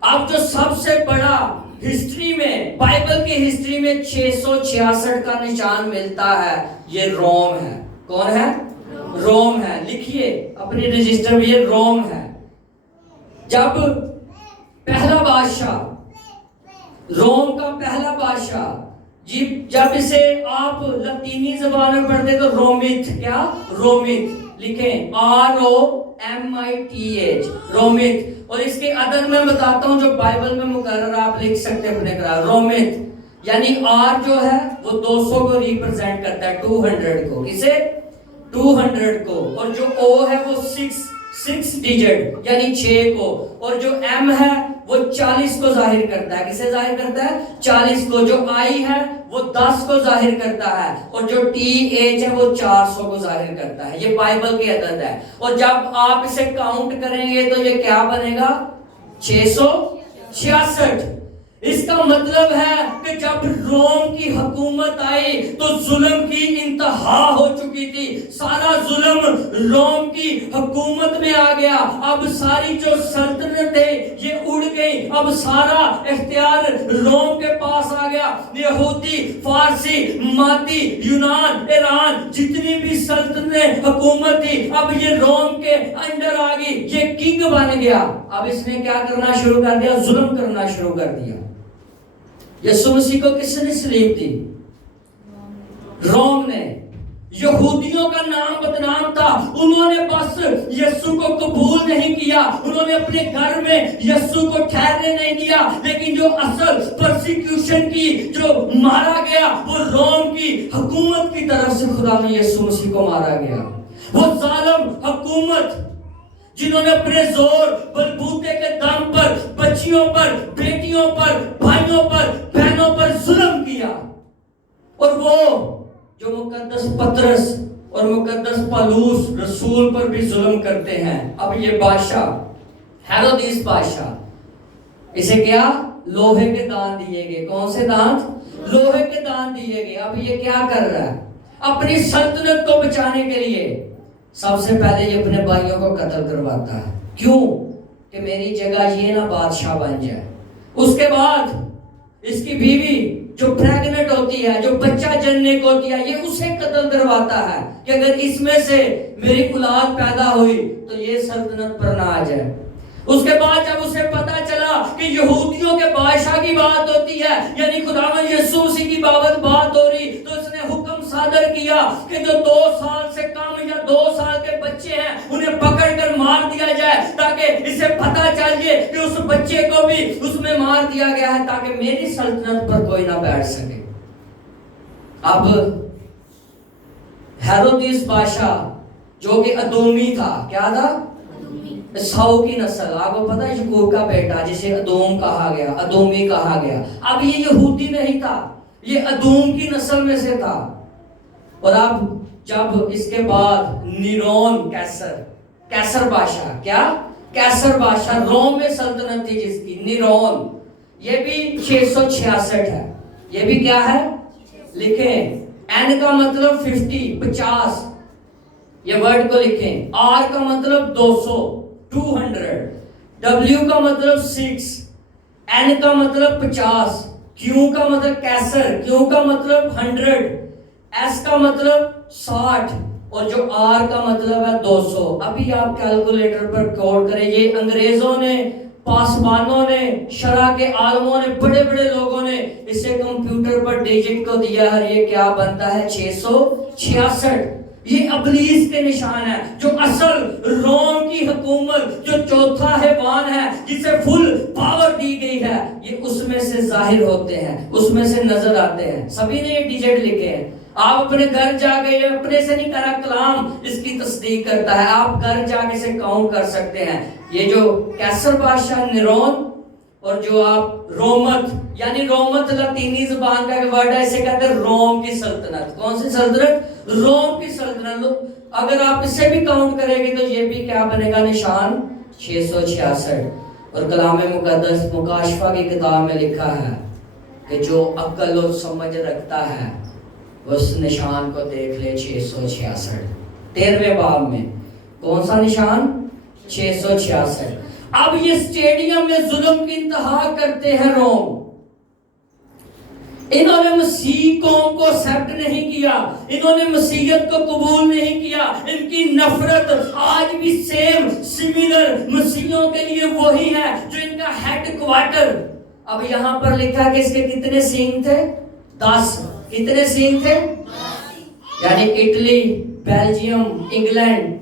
اب جو سب سے بڑا ہسٹری میں، بائبل کی ہسٹری میں 666 کا نشان ملتا ہے، یہ روم ہے. کون ہے؟ روم ہے. لکھیے اپنے رجسٹر میں یہ روم ہے. جب پہلا بادشاہ، روم کا پہلا بادشاہ، جب اسے آپ لطینی زبان میں پڑھتے تو رومت، کیا؟ رومت. لکھیں ROMITH، رومت. اور اس کے عدد میں بتاتا ہوں جو بائبل میں مقرر آپ لکھ سکتے ہیں اپنے قرار. رومت یعنی R جو ہے وہ 200 کو ریپرزینٹ کرتا ہے، 200 کو. کسے؟ 200 کو. اور جو O ہے وہ 6 ڈیجٹ یعنی 6 کو. اور جو M ہے وہ 40 کو ظاہر کرتا ہے. کسے ظاہر کرتا ہے؟ 40 کو. جو I ہے وہ 10 کو ظاہر کرتا ہے. اور جو TH ہے وہ 400 کو ظاہر کرتا ہے. یہ بائبل کے عدد ہے. اور جب آپ اسے کاؤنٹ کریں گے تو یہ کیا بنے گا؟ 666. اس کا مطلب ہے کہ جب روم کی حکومت آئی تو ظلم کی انتہا ہو چکی تھی. سارا ظلم روم کی حکومت میں آ گیا. اب ساری جو سلطنتیں یہ اڑ گئی. اب سارا اختیار روم کے پاس آ گیا. یہودی، فارسی، مادی، یونان، ایران، جتنی بھی سلطنتیں حکومت تھی اب یہ روم کے انڈر آ گئی. یہ کنگ بن گیا. اب اس نے کیا کرنا شروع کر دیا؟ ظلم کرنا شروع کر دیا. یسوع مسیح کو کس نے صلیب دی؟ روم نے. یہودیوں کا نام بدنام تھا. انہوں نے بس یسوع کو قبول نہیں کیا. انہوں نے اپنے گھر میں یسوع کو ٹھہرنے نہیں دیا. لیکن جو اصل پرسیکیوشن کی جو مارا گیا وہ روم کی حکومت کی طرف سے خدا نے یسوع مسیح کو مارا گیا. وہ ظالم حکومت جنہوں نے اپنے زور بلبوتے کے دم پر بچیوں پر، بیٹیوں پر، بھائیوں پر، بہنوں پر ظلم کیا. اور وہ جو مقدس پطرس اور مقدس پالوس رسول پر بھی ظلم کرتے ہیں. اب یہ بادشاہ ہیرودیس بادشاہ، اسے کیا؟ لوہے کے دان دیے گئے. کون سے دان؟ لوہے کے دان دیے گئے. اب یہ کیا کر رہا ہے؟ اپنی سلطنت کو بچانے کے لیے سب سے پہلے یہ اپنے بھائیوں کو قتل کرواتا ہے. کیوں؟ کہ میری جگہ یہ نہ بادشاہ بن جائے. اس کے بعد اس کی بیوی جو پریگننٹ ہوتی ہے، جو بچہ جننے کو ہوتی ہے، یہ اسے قتل کرواتا ہے کہ اگر اس میں سے میری اولاد پیدا ہوئی تو یہ سلطنت پر نہ آ جائے. اس کے بعد جب اسے پتا چلا کہ یہودیوں کے بادشاہ کی بات ہوتی ہے، یعنی خداوند یسوع مسیح کی بات ہو رہی، تو اس نے حکم صادر کیا کہ جو 2 سال سے کم یا 2 سال کے بچے ہیں انہیں پکڑ کر مار دیا جائے، تاکہ اسے پتا چل جائے کہ اس بچے کو بھی اس میں مار دیا گیا ہے، تاکہ میری سلطنت پر کوئی نہ بیٹھ سکے. اب ہیرودیس بادشاہ جو کہ ادومی تھا، کیا تھا؟ اسحاق کی نسل. آپ کو پتا ہے یعقوب کا بیٹا جسے ادوم کہا گیا، ادومی کہا گیا. اب یہ یہودی نہیں تھا، یہ ادوم کی نسل میں سے تھا. اور اب جب اس کے بعد نیرون کیسر بادشاہ، کیا؟ کیسر بادشاہ، روم میں سلطنت تھی جس کی، نیرون. یہ بھی 666 ہے. یہ بھی کیا ہے؟ لکھیں N کا مطلب 50. یہ ورڈ کو لکھیں. R کا مطلب 200، W کا مطلب 6، N کا مطلب 50، Q کا مطلب کیسر، Q کا مطلب 100، S کا مطلب 60 اور جو R کا مطلب ہے 200. ابھی آپ کیلکولیٹر پر غور کریں. یہ انگریزوں نے، پاسبانوں نے، شرح کے عالموں نے، بڑے بڑے لوگوں نے اسے کمپیوٹر پر ڈیجٹ کو دیا ہے. یہ کیا بنتا ہے؟ 666. یہ ابلیس کے نشان ہے. جو اصل روم کی حکومت، جو چوتھا حیوان ہے جسے فل پاور دی گئی ہے، یہ اس میں سے ظاہر ہوتے ہیں، اس میں سے نظر آتے ہیں. سبھی نے یہ ڈیجٹ لکھے ہیں. آپ اپنے گھر جا کے، یہ اپنے سے نہیں کرا، کلام اس کی تصدیق کرتا ہے. آپ گھر جا کے اسے کاؤنٹ کر سکتے ہیں. یہ جو کیسر بادشاہ نیرون اور جو آپ رومت، یعنی رومت لطینی زبان کا ورڈ ہے، اسے کہتے ہیں روم کی سلطنت. کون سی سلطنت؟ روم کی سلطنت. اگر آپ اسے بھی کاؤنٹ کریں گے تو یہ بھی کیا بنے گا؟ نشان 666. اور کلام مقدس مکاشفہ کی کتاب میں لکھا ہے کہ جو عقل اور سمجھ رکھتا ہے اس نشان کو دیکھ لے. 666 13ویں باب میں کون سا نشان؟ 666. اب یہ اسٹیڈیم میں ظلم کی انتہا کرتے ہیں روم. انہوں نے مسیح قوم کو ایکسپٹ نہیں کیا، انہوں نے مسیحیت کو قبول نہیں کیا، ان کی نفرت آج بھی سیم سملر مسیحیوں کے لیے وہی ہے جو ان کا ہیڈ کوارٹر۔ اب یہاں پر لکھا کہ اس کے کتنے سینگ تھے؟ 10۔ کتنے سینگ تھے؟ یعنی اٹلی، بیلجیم، انگلینڈ،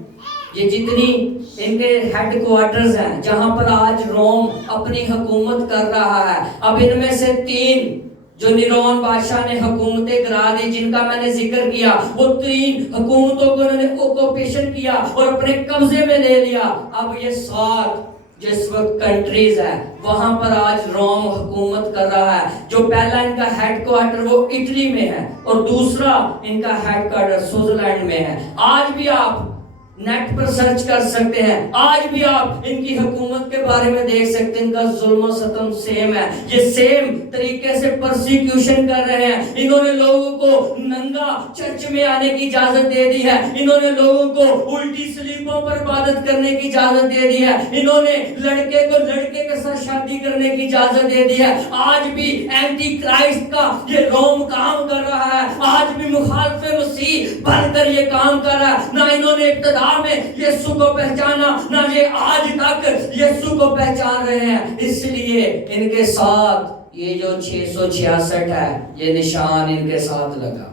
یہ جتنی ان کے ہیڈ کوارٹرز ہیں جہاں پر آج روم اپنی حکومت کر رہا ہے، اب ان میں سے 3 جو نیرون بادشاہ نے حکومتیں گرا دی، جن کا میں نے ذکر کیا، وہ 3 حکومتوں کو انہوں نے اوکوپیشن کیا اور اپنے قبضے میں لے لیا۔ اب یہ 7 جس وقت کنٹریز ہے وہاں پر آج روم حکومت کر رہا ہے۔ جو پہلا ان کا ہیڈ کوارٹر وہ اٹلی میں ہے اور دوسرا ان کا ہیڈ کوارٹر سوئٹزرلینڈ میں ہے۔ آج بھی آپ نیٹ پر سرچ کر سکتے ہیں، آج بھی آپ ان کی حکومت کے بارے میں دیکھ سکتے ہیں، ان کا ظلم و ستم سیم ہے، یہ سیم طریقے سے پرسیکیوشن کر رہے ہیں۔ انہوں نے لوگوں کو ننگا چرچ میں آنے کی اجازت دے دی ہے، انہوں نے لوگوں کو الٹی سلیبوں پر عبادت کرنے کی اجازت دے دی ہے، انہوں نے لڑکے کو لڑکے کے ساتھ شادی کرنے کی اجازت دے دی ہے۔ آج بھی اینٹی کرائسٹ کا یہ روم کام کر رہا ہے، آج بھی مخالف مسیح بن کر یہ کام کر رہا ہے۔ نہ انہوں نے ابتدا میں یسوع کو پہچانا، نہ یہ آج تک یسوع کو پہچان رہے ہیں۔ اس لیے ان کے ساتھ یہ جو 666 ہے یہ نشان ان کے ساتھ لگا۔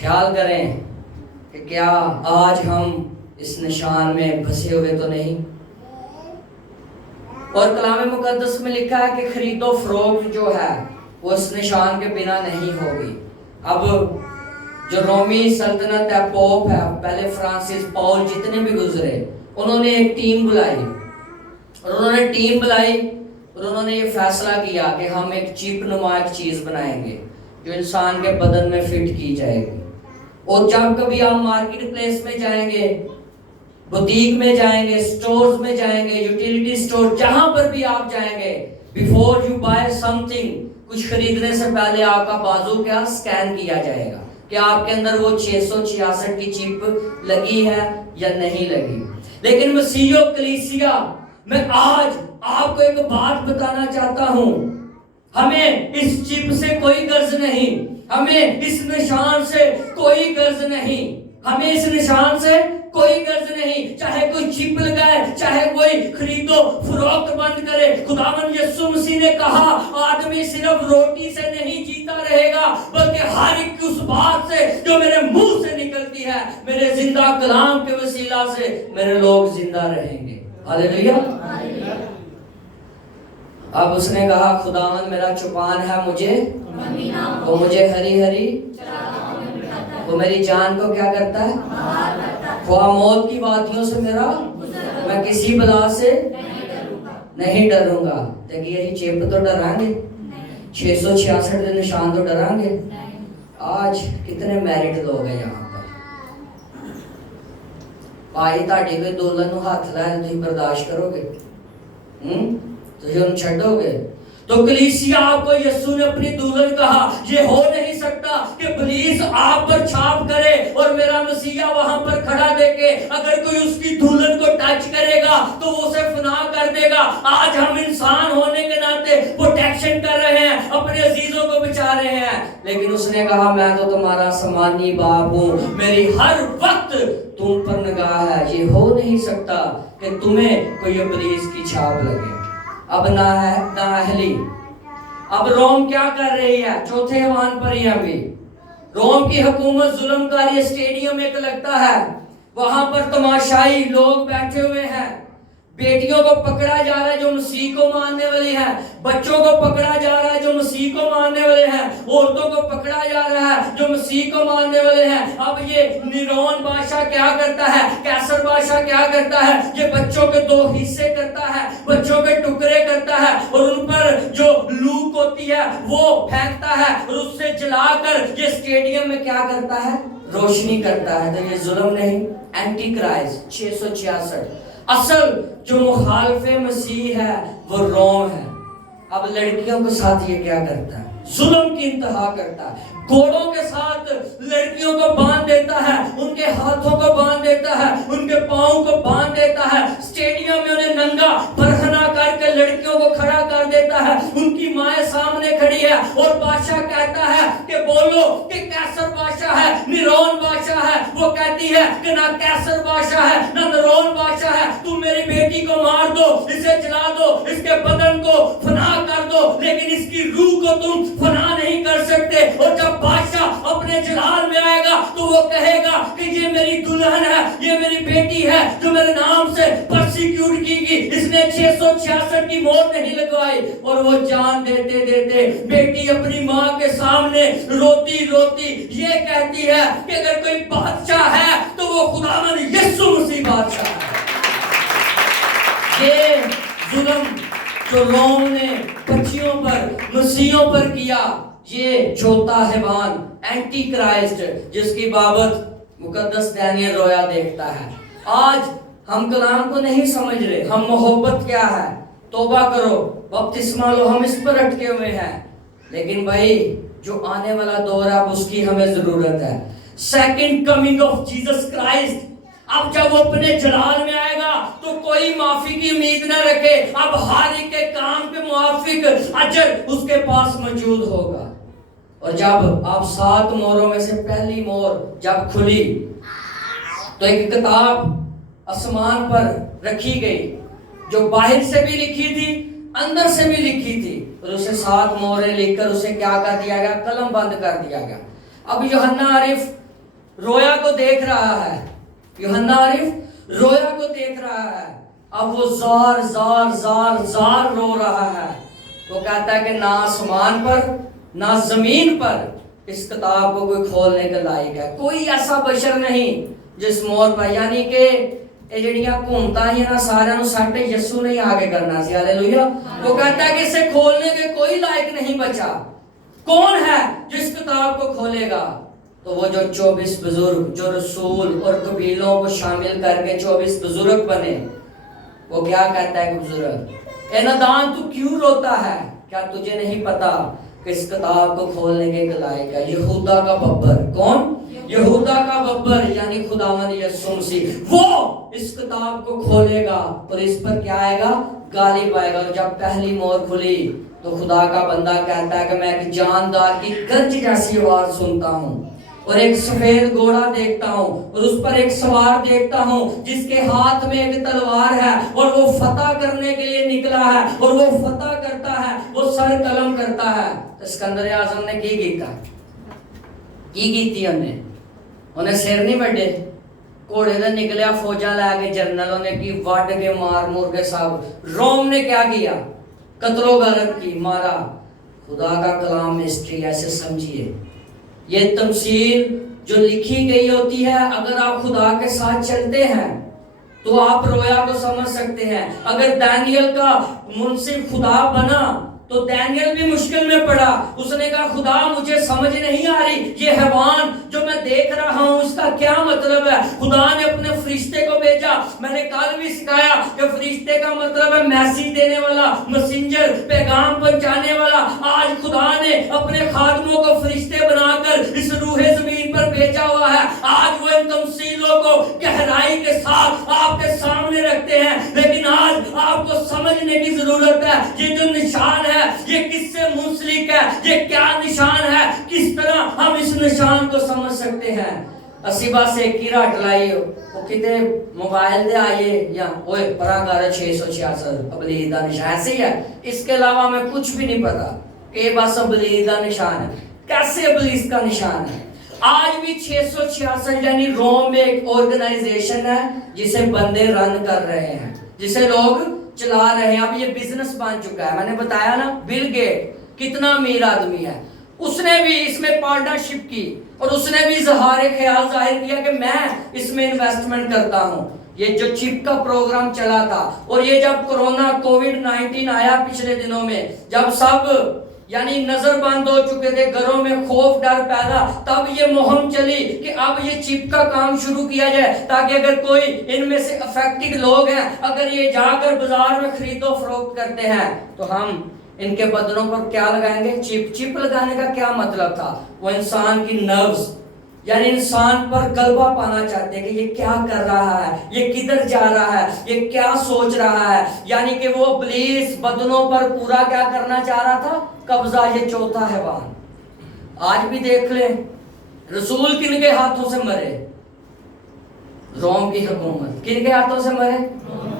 خیال کریں کہ کیا آج ہم اس نشان میں پھنسے ہوئے تو نہیں؟ اور کلام مقدس میں لکھا ہے کہ خرید و فروخت جو ہے وہ اس نشان کے بنا نہیں ہوگی۔ اب جو رومی سلطنت ہے، پوپ ہے، پہلے فرانسس، پاول، جتنے بھی گزرے، انہوں نے ایک ٹیم بلائی اور انہوں نے یہ فیصلہ کیا کہ ہم ایک چیپ نما ایک چیز بنائیں گے جو انسان کے بدن میں فٹ کی جائے گی۔ اور جب کبھی آپ مارکیٹ پلیس میں جائیں گے، بوتیک میں جائیں گے، سٹورز میں جائیں گے، یوٹیلیٹی سٹور، جہاں پر بھی آپ جائیں گے، before you by some thing, کچھ خریدنے سے پہلے آپ کا بازو کیا سکین کیا جائے گا کہ آپ کے اندر وہ 666 کی چپ لگی ہے یا نہیں لگی۔ لیکن مسیح و کلیسیا، میں آج آپ کو ایک بات بتانا چاہتا ہوں، ہمیں اس چپ سے کوئی غرض نہیں، ہمیں اس نشان سے کوئی غرض نہیں، ہمیں اس نشان سے کوئی غرض نہیں۔ چاہے کوئی چپ لگائے، چاہے کوئی خرید و فروخت بند کرے، خداوند یسوع مسیح نے کہا آدمی صرف روٹی سے نہیں جیتا رہے گا بلکہ ہر ایک اس بات سے جو میرے منہ سے نکلتی ہے، میرے زندہ کلام کے وسیلہ سے میرے لوگ زندہ رہیں گے۔ ہاللیلویا۔ اب اس نے کہا خداوند میرا چوپان ہے، وہ مجھے ہری ہری، وہ میری جان کو کیا کرتا ہے؟ خواہ موت کی وادیوں سے میرا، میں کسی بلا سے نہیں ڈروں گا۔ دیکھیں یہی چپ تو ڈرائیں گے، 666 دن نشان تو ڈرائیں گے۔ آج کتنے میرڈ لوگ ہیں یہاں پر؟ بھائی تاڑی کوئی دولن نو ہاتھ لائے تو برداشت کرو گے؟ تو یہ ان چھڑو گے؟ تو کلیسیا آپ کو یسوع نے اپنی دلہن کہا، یہ ہو نہیں سکتا کہ پولیس آپ پر چھاپ کرے اور میرا مسیحا وہاں پر کھڑا دیکھے، اگر کوئی اس کی دلہن کو ٹچ کرے گا تو وہ اسے فنا کر دے گا۔ آج ہم انسان ہونے کے ناطے پروٹیکشن کر رہے ہیں، اپنے عزیزوں کو بچا رہے ہیں، لیکن اس نے کہا میں تو تمہارا سمانی باپ ہوں، میری ہر وقت تم پر نگاہ ہے، یہ ہو نہیں سکتا کہ تمہیں کوئی پولیس کی چھاپ لگے۔ اب نااہلی، اب روم کیا کر رہی ہے؟ چوتھے ایوان پر ہی ابھی روم کی حکومت ظلم کاری، اسٹیڈیم ایک لگتا ہے، وہاں پر تماشائی لوگ بیٹھے ہوئے ہیں، بیٹیوں کو پکڑا جا رہا ہے جو مسیح کو ماننے والی ہیں، بچوں کو پکڑا جا رہا ہے جو مسیح کو ماننے والے ہیں، عورتوں کو پکڑا جا رہا ہے جو مسیح کو ماننے والے ہیں۔ اب یہ نیرون بادشاہ کیا کرتا ہے، کیسر بادشاہ کیا کرتا ہے؟ یہ بچوں کے 2 حصے کرتا ہے، بچوں کے ٹکڑے کرتا ہے اور ان پر جو لوک ہوتی ہے وہ پھینکتا ہے اور اس سے جلا کر یہ اسٹیڈیم میں کیا کرتا ہے؟ روشنی کرتا ہے۔ تو یہ ظلم نہیں، اینٹی کرائسٹ 666۔ اصل جو مخالف مسیح ہے وہ روم ہے۔ اب لڑکیوں کے ساتھ یہ کیا کرتا ہے؟ ظلم کی انتہا کرتا ہے، گھوڑوں کے ساتھ لڑکیوں کو باندھ دیتا ہے، ان کے ہاتھوں کو باندھ دیتا ہے، ان کے پاؤں کو باندھ دیتا ہے، اسٹیڈیم میں انہیں ننگا برہنہ کر کے لڑکیوں کو کھڑا کر دیتا ہے، ان کی مائیں سامنے کھڑی ہے اور بادشاہ کہتا ہے کہ بولو کہ کیسر بادشاہ ہے، نیرون بادشاہ ہے، وہ کہتی ہے کہ نہ کیسر بادشاہ ہے نہ نیرون بادشاہ ہے، تم میری بیٹی کو مار دو، اسے جلا دو، اس کے بدن کو فنا کر دو، لیکن اس کی روح کو تم فنا نہیں کر سکتے۔ اور جب بادشاہ اپنے جلال میں آئے گا تو وہ کہے گا کہ یہ میری دلہن ہے، یہ میری بیٹی ہے جو میرے نام سے پرسیکیوٹ کی گئی، اس نے 666 کی موت نہیں لگوائی۔ اور وہ جان دیتے دیتے بیٹی اپنی ماں کے سامنے روتی روتی یہ کہتی ہے کہ اگر کوئی بادشاہ ہے تو وہ خداوند یسوع مسیح بادشاہ ہے۔ یہ ظلم جو روم نے بچیوں پر مسیحوں پر کیا، یہ چھوٹا حیوان اینٹی کرائسٹ جس کی بابت مقدس دانیل رویا دیکھتا ہے۔ آج ہم کلام کو نہیں سمجھ رہے، ہم محبت کیا ہے، توبہ کرو، بپتسمہ لو، ہم اس پر اٹکے ہوئے ہیں، لیکن بھائی جو آنے والا دور ہے اس کی ہمیں ضرورت ہے۔ Second coming of Jesus Christ, اب جب وہ اپنے جلال میں آئے گا تو کوئی معافی کی امید نہ رکھے، اب ہر ایک کے کام کے موافق اجر اس کے پاس موجود ہوگا۔ اور جب آپ 7 مہروں میں سے پہلی مہر جب کھلی تو ایک کتاب آسمان پر رکھی گئی جو باہر سے بھی لکھی تھی اندر سے بھی لکھی تھی، اور اسے 7 مہریں لکھ کر اسے کیا کر دیا گیا، قلم بند کر دیا گیا۔ اب یوحنا عارف رویا کو دیکھ رہا ہے، یوحنا عارف رویا کو دیکھ رہا ہے، اب وہ زار زار زار زار رو رہا ہے۔ وہ کہتا ہے کہ نہ آسمان پر نہ زمین پر اس کتاب کو کوئی کھولنے کے لائق ہے، کوئی ایسا بشر نہیں جس مور پر، یعنی کہ یہ جڑیاں گھومتا ہی نا سارے نو ساٹے یسوع نے آگے کرنا سی، ہالےلویا۔ وہ کہتا ہے کہ اسے کھولنے کے کوئی لائق نہیں بچا، کون ہے جو اس کتاب کو کھولے گا؟ تو وہ جو 24 بزرگ جو رسول اور قبیلوں کو شامل کر کے 24 بزرگ بنے، وہ کیا کہتا ہے کہ بزرگ اے نادان تو کیوں روتا ہے، کیا تجھے نہیں پتا کہ اس کتاب کو کھولنے کے لائق ہے یہودا کا ببر؟ کون؟ یہودا کا ببر یعنی خداوند یسوع مسیح، وہ اس کتاب کو کھولے گا اور اس پر کیا آئے گا؟ غالب آئے گا۔ اور جب پہلی مہر کھلی تو خدا کا بندہ کہتا ہے کہ میں ایک جاندار کی گرج جیسی آواز سنتا ہوں اور ایک سفید گھوڑا دیکھتا ہوں اور اس پر ایک سوار دیکھتا ہوں جس کے ہاتھ میں ایک تلوار ہے اور وہ فتح کرنے کے لیے نکلا ہے اور وہ فتح کرتا ہے، وہ سر قلم کرتا ہے۔ اسکندر اعظم نے کی کیتا کی کیتی انہیں سر نہیں وڈے، گھوڑے دے نکلیا فوجاں لے کے جرنلوں نے کی وڈ کے مار مور کے سب۔ روم نے کیا کیا؟ قتل و غارت کی، مارا۔ خدا کا کلام ہسٹری ایسے سمجھیے، یہ تمثیل جو لکھی گئی ہوتی ہے، اگر آپ خدا کے ساتھ چلتے ہیں تو آپ رویا کو سمجھ سکتے ہیں۔ اگر دانیل کا منصف خدا بنا تو دانیل بھی مشکل میں پڑا، اس نے کہا خدا مجھے سمجھ نہیں آ رہی، یہ حیوان جو میں دیکھ رہا ہوں اس کا کیا مطلب ہے۔ خدا نے اپنے فرشتے کو بھیجا، میں نے کل بھی سکھایا کہ فرشتے کا مطلب ہے میسیج دینے والا، مسنجر، پیغام پہنچانے والا۔ آج خدا نے اپنے خادموں کو فرشتے بنا کر اس روح زمین پر بھیجا ہوا ہے۔ آج وہ ان تمثیلوں کو گہرائی کے ساتھ آپ کے سامنے رکھتے ہیں، لیکن آج آپ کو سمجھنے کی ضرورت ہے یہ جو نشان ہے یہ کس سے منسلک ہے، یہ کیا نشان ہے، کس طرح ہم اس نشان کو سمجھ سکتے ہیں۔ اسی بات سے کیرا ٹلائی وہ کتے موبائل دے آئیے یا اوے پراگارہ 666 ابلیغ دا نشان ایسے ہی ہے، اس کے علاوہ ہمیں کچھ بھی نہیں پتا کہ یہ بس ابلیغ دا نشان ہے، کیسے ابلیغ کا نشان ہے۔ آج بھی 666 یعنی روم میں ایک آرگنائزیشن ہے جسے بندے رن کر رہے ہیں، جسے لوگ چلا رہے ہیں۔ اب یہ بزنس بن چکا ہے، میں نے بتایا نا بل گیٹ کتنا امیر آدمی ہے، اس نے بھی اس میں پارٹنرشپ کی اور اس نے بھی اظہار خیال ظاہر کیا کہ میں اس میں انویسٹمنٹ کرتا ہوں۔ یہ جو چپ کا پروگرام چلا تھا اور یہ جب کورونا کووڈ-19 آیا پچھلے دنوں میں، جب سب یعنی نظر بند ہو چکے تھے، گھروں میں خوف ڈر پیدا، تب یہ مہم چلی کہ اب یہ چپ کا کام شروع کیا جائے تاکہ اگر کوئی ان میں سے افیکٹڈ لوگ ہیں، اگر یہ جا کر بازار میں خرید و فروخت کرتے ہیں تو ہم ان کے بدنوں پر کیا لگائیں گے؟ چپ. چپ لگانے کا کیا مطلب تھا؟ وہ انسان کی نروز، یعنی انسان پر غلبہ پانا چاہتے کہ یہ کیا کر رہا ہے، یہ کدھر جا رہا ہے، یہ کیا سوچ رہا ہے. یعنی کہ وہ ابلیس بدنوں پر پورا کیا کرنا چاہ رہا تھا؟ قبضہ. یہ چوتھا حیوان. آج بھی دیکھ لیں رسول کن کے ہاتھوں سے مرے؟ روم کی حکومت. کن کے ہاتھوں سے مرے؟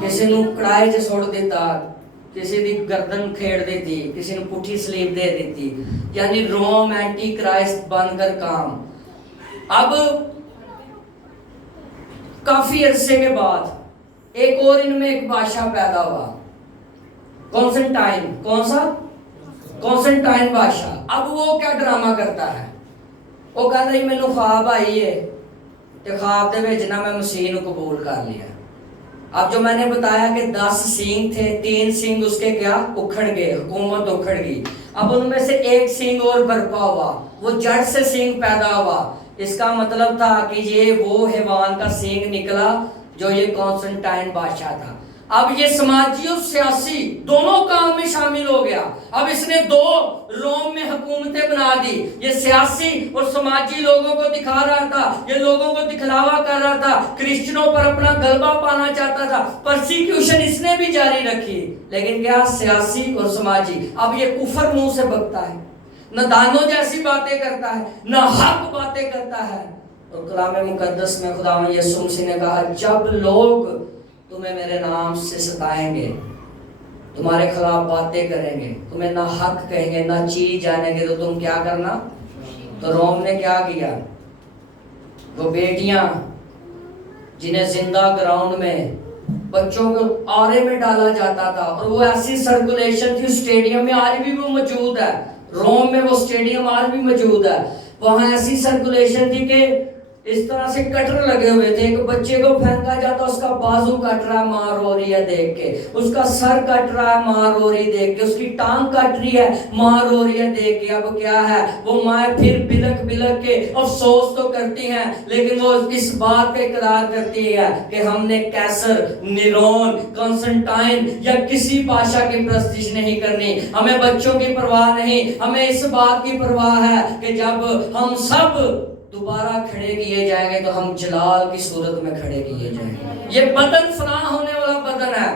کسی نے کڑائی سے چھوڑ دیتا، کسی دی گردن کھیڑ دیتی، کسی نے پٹھی سلیب دے دیتی. یعنی روم اینٹی کرائسٹ بن کر کام. اب کافی عرصے کے بعد ایک اور ان میں ایک بادشاہ پیدا ہوا، کونسٹنٹائن. کون سا؟ کونسٹنٹائن بادشاہ. اب وہ کیا ڈرامہ کرتا ہے؟ وہ کہتا ہے مینوں خواب آئی ہے تے خواب دے وچ نہ میں مسیح نو قبول کر لیا. اب جو میں نے بتایا کہ 10 سینگ تھے، 3 سینگ اس کے کیا اکھڑ گئے، حکومت اکھڑ گئی. اب ان میں سے ایک سینگ اور برپا ہوا، وہ جڑ سے سینگ پیدا ہوا. اس کا مطلب تھا کہ یہ وہ حیوان کا سینگ نکلا جو یہ کونسٹنٹائن بادشاہ تھا. اب یہ سماجی اور سیاسی دونوں کام میں شامل ہو گیا. اب اس نے 2 روم میں حکومتیں بنا دی. یہ سیاسی اور سماجی لوگوں کو دکھا رہا تھا، یہ لوگوں کو دکھلاوا کر رہا تھا، کرسچنوں پر اپنا غلبہ پانا چاہتا تھا. پرسیکیوشن اس نے بھی جاری رکھی، لیکن کیا؟ سیاسی اور سماجی. اب یہ کفر منہ سے بکتا ہے، نہ دانوں جیسی باتیں کرتا ہے، نہ حق باتیں کرتا ہے. اور کلام مقدس میں خداوند یسوع مسیح نے کہا جب لوگ تمہیں میرے نام سے ستائیں گے، تمہارے خلاف باتیں کریں گے، تمہیں نہ حق کہیں گے، نہ چیز جانیں گے، تو تم کیا کرنا؟ تو روم نے کیا کیا؟ وہ بیٹیاں جنہیں زندہ گراؤنڈ میں بچوں کو آرے میں ڈالا جاتا تھا، اور وہ ایسی سرکولیشن تھی اسٹیڈیم میں، آج بھی وہ موجود ہے. روم میں وہ اسٹیڈیم آج بھی موجود ہے. وہاں ایسی سرکولیشن تھی کہ اس طرح سے کٹر لگے ہوئے تھے. ایک بچے کو پھینکا جاتا، اس کا بازو کٹ رہا ہے، ماں رو رہی ہے دیکھ کے، اس کا سر کٹ رہا ہے، ماں رو رہی دیکھ کے، اس کی ٹانگ کٹ رہی ہے، ماں رو رہی ہے دیکھ کے. اب کیا ہے؟ وہ مائیں پھر بلک بلک کے افسوس تو کرتی ہیں، لیکن وہ اس بات کا اقرار کرتی ہے کہ ہم نے کیسر، نیرون، کونسٹنٹائن یا کسی بادشاہ کی پرستش نہیں کرنی. ہمیں بچوں کی پرواہ نہیں، ہمیں اس بات کی پرواہ ہے کہ جب ہم سب دوبارہ کھڑے کیے جائیں گے تو ہم جلال کی صورت میں کھڑے کیے جائیں گے. یہ بدن فنا ہونے والا بدن ہے.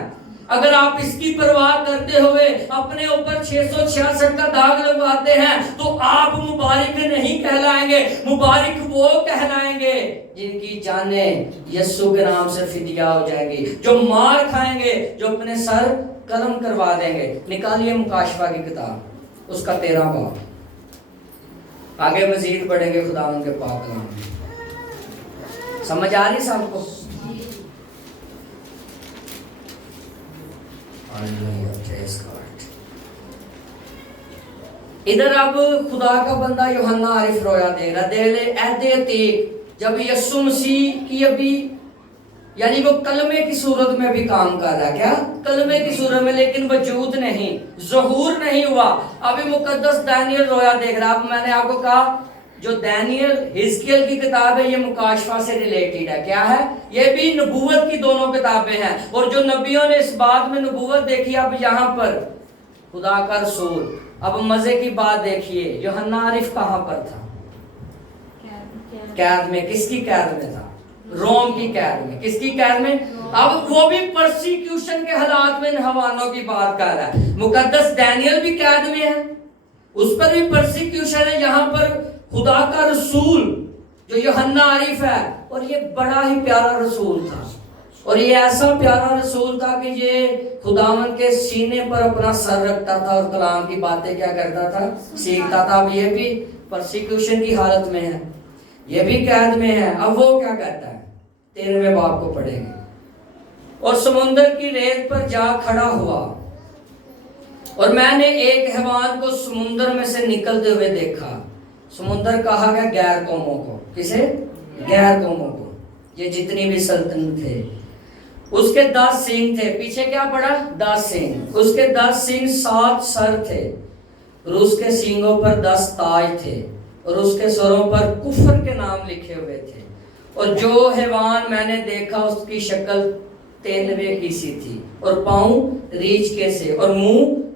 اگر آپ اس کی پرواہ کرتے ہوئے اپنے اوپر 666 کا داغ لگواتے ہیں تو آپ مبارک نہیں کہلائیں گے. مبارک وہ کہلائیں گے جن کی جانیں یسوع کے نام سے فدیہ ہو جائیں گی، جو مار کھائیں گے، جو اپنے سر قلم کروا دیں گے. نکالیے مکاشفہ کی کتاب، اس کا 13واں باب. آگے مزید پڑھیں گے خداوند کے پاک کلام میں. سمجھ آ رہی سب کو؟ ادھر اب خدا کا بندہ یوحنا عارف رویا دے رہا دے لے عہد عتیق جب یسوع مسیح کی ابھی یعنی وہ کلمے کی صورت میں بھی کام کر رہا ہے. کیا؟ کلمے کی صورت میں، لیکن وجود نہیں، ظہور نہیں ہوا. ابھی مقدس دانیل رویا دیکھ رہا. اب میں نے آپ کو کہا جو دانیل حزقیل کی کتاب ہے یہ مکاشفہ سے ریلیٹڈ ہے. کیا ہے؟ یہ بھی نبوت کی دونوں کتابیں ہیں، اور جو نبیوں نے اس بات میں نبوت دیکھی. اب یہاں پر خدا کا رسول. اب مزے کی بات دیکھیے، یوحنا عارف کہاں پر تھا؟ قید میں. کس کی قید میں تھا؟ روم کی قید میں. کس کی قید میں؟ اب وہ بھی پرسیکیوشن کے حالات میں حوانوں کی بات کر رہا ہے. مقدس دانیل بھی قید میں ہے، اس پر بھی پرسیکیوشن ہے. یہاں پر خدا کا رسول جو یوحنا عارف ہے، اور یہ بڑا ہی پیارا رسول تھا، اور یہ ایسا پیارا رسول تھا کہ یہ خداوند کے سینے پر اپنا سر رکھتا تھا اور کلام کی باتیں کیا کرتا تھا؟ سیکھتا تھا. اب یہ بھی پرسیکیوشن کی حالت میں ہے، یہ بھی قید میں ہے. اب وہ کیا کہتا ہے؟ 13ویں باب کو پڑھیں گے. اور سمندر کی ریت پر جا کھڑا ہوا، اور میں نے ایک حیوان کو سمندر میں سے نکلتے ہوئے دیکھا. سمندر کہا گیا غیر قوموں کو. کسے؟ غیر قوموں کو. یہ جتنی بھی سلطنت تھے. اس کے 10 سینگ تھے. پیچھے کیا پڑا؟ 10 سینگ. اس کے 10 سینگ 7 سر تھے، اور اس کے سینگوں پر 10 تاج تھے، اور اس کے سروں پر کفر کے نام لکھے ہوئے تھے. اور جو حیوان میں نے دیکھا اس کی شکل تیندوے کی سی تھی، اور پاؤں ریچھ کے سے، اور منہ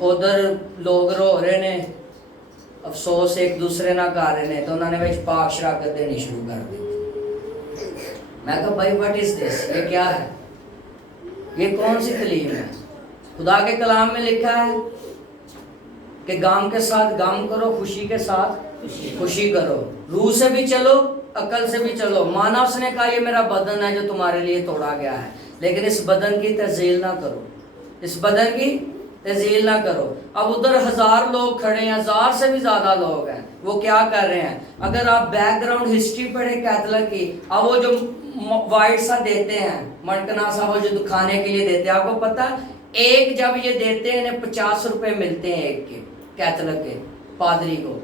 ادھر لوگ رو رہے نے افسوس ایک دوسرے نہ کر رہے نے تو انہوں نے وچ پاک شراکت دینی شروع کر دی. میں کہا بھائی واٹ از دس, یہ کیا ہے, یہ کون سی تعلیم ہے؟ خدا کے کلام میں لکھا ہے کہ غم کے ساتھ غم کرو, خوشی کے ساتھ خوشی کرو, روح سے بھی چلو عقل سے بھی چلو. مانا اس نے کہا یہ میرا بدن ہے جو تمہارے لیے توڑا گیا ہے, لیکن اس بدن کی تذلیل نہ کرو, اس بدن کی تذلیل نہ کرو. اب ادھر 1000 لوگ کھڑے ہیں, 1000 سے بھی زیادہ لوگ ہیں, وہ کیا کر رہے ہیں؟ اگر آپ بیک گراؤنڈ ہسٹری پڑھیں کیتھولک کی, اب وہ جو وائٹ سا دیتے ہیں منکنا سا, وہ جو کھانے کے لیے دیتے ہیں, آپ کو پتا ایک جب یہ دیتے ہیں انہیں 50 روپے ملتے ہیں ایک کے, کیتھولک کے پادری کو.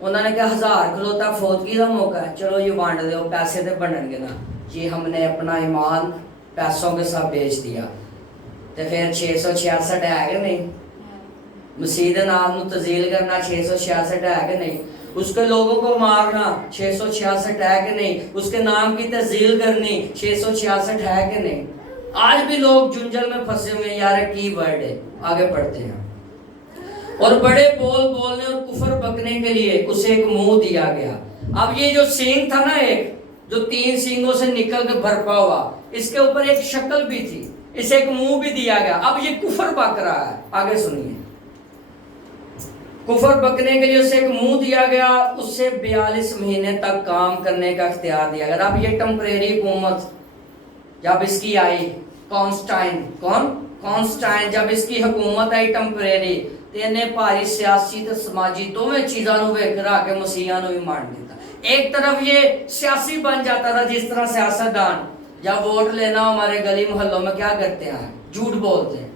انہوں نے کہا 1000 کھلوتا فوتگی کا موقع ہے, چلو یہ بانٹ دو, پیسے تو بنن گے نا. جی ہم نے اپنا ایمان پیسوں کے ساتھ بیچ دیا, تو پھر 666 ہے کہ نہیں؟ مسیح دے نام نو تذلیل کرنا 666 ہے کہ نہیں؟ اس کے لوگوں کو مارنا 666 ہے کہ نہیں؟ اس کے نام کی تذلیل کرنی 666 ہے کہ نہیں؟ آج بھی لوگ جنجل میں پھنسے ہوئے ہیں, یار کی ورڈ ہے. آگے پڑھتے ہیں. اور بڑے بول بولنے اور کفر بکنے کے لیے اسے ایک منہ دیا گیا. اب یہ جو سینگ تھا نا, ایک جو 3 سینگوں سے نکل کے بھرپا ہوا, اس کے اوپر ایک شکل بھی تھی, اسے ایک منہ بھی دیا گیا. اب یہ کفر بک رہا ہے, آگے سنیے. کفر بکنے کے لیے اسے ایک منہ دیا گیا, اس سے 42 مہینے تک کام کرنے کا اختیار دیا گیا. اب یہ ٹمپریری حکومت جب اس کی آئی, کانسٹائن جب اس کی حکومت آئی ٹمپریری, تو انہیں پاری سیاسی تے سماجی دونوں چیزاں نو وکھرا کے مسیحاں نو بھی مار دیتا. ایک طرف یہ سیاسی بن جاتا تھا, جس طرح سیاستدان جب ووٹ لینا ہمارے گلی محلوں میں کیا کرتے ہیں, جھوٹ بولتے ہیں,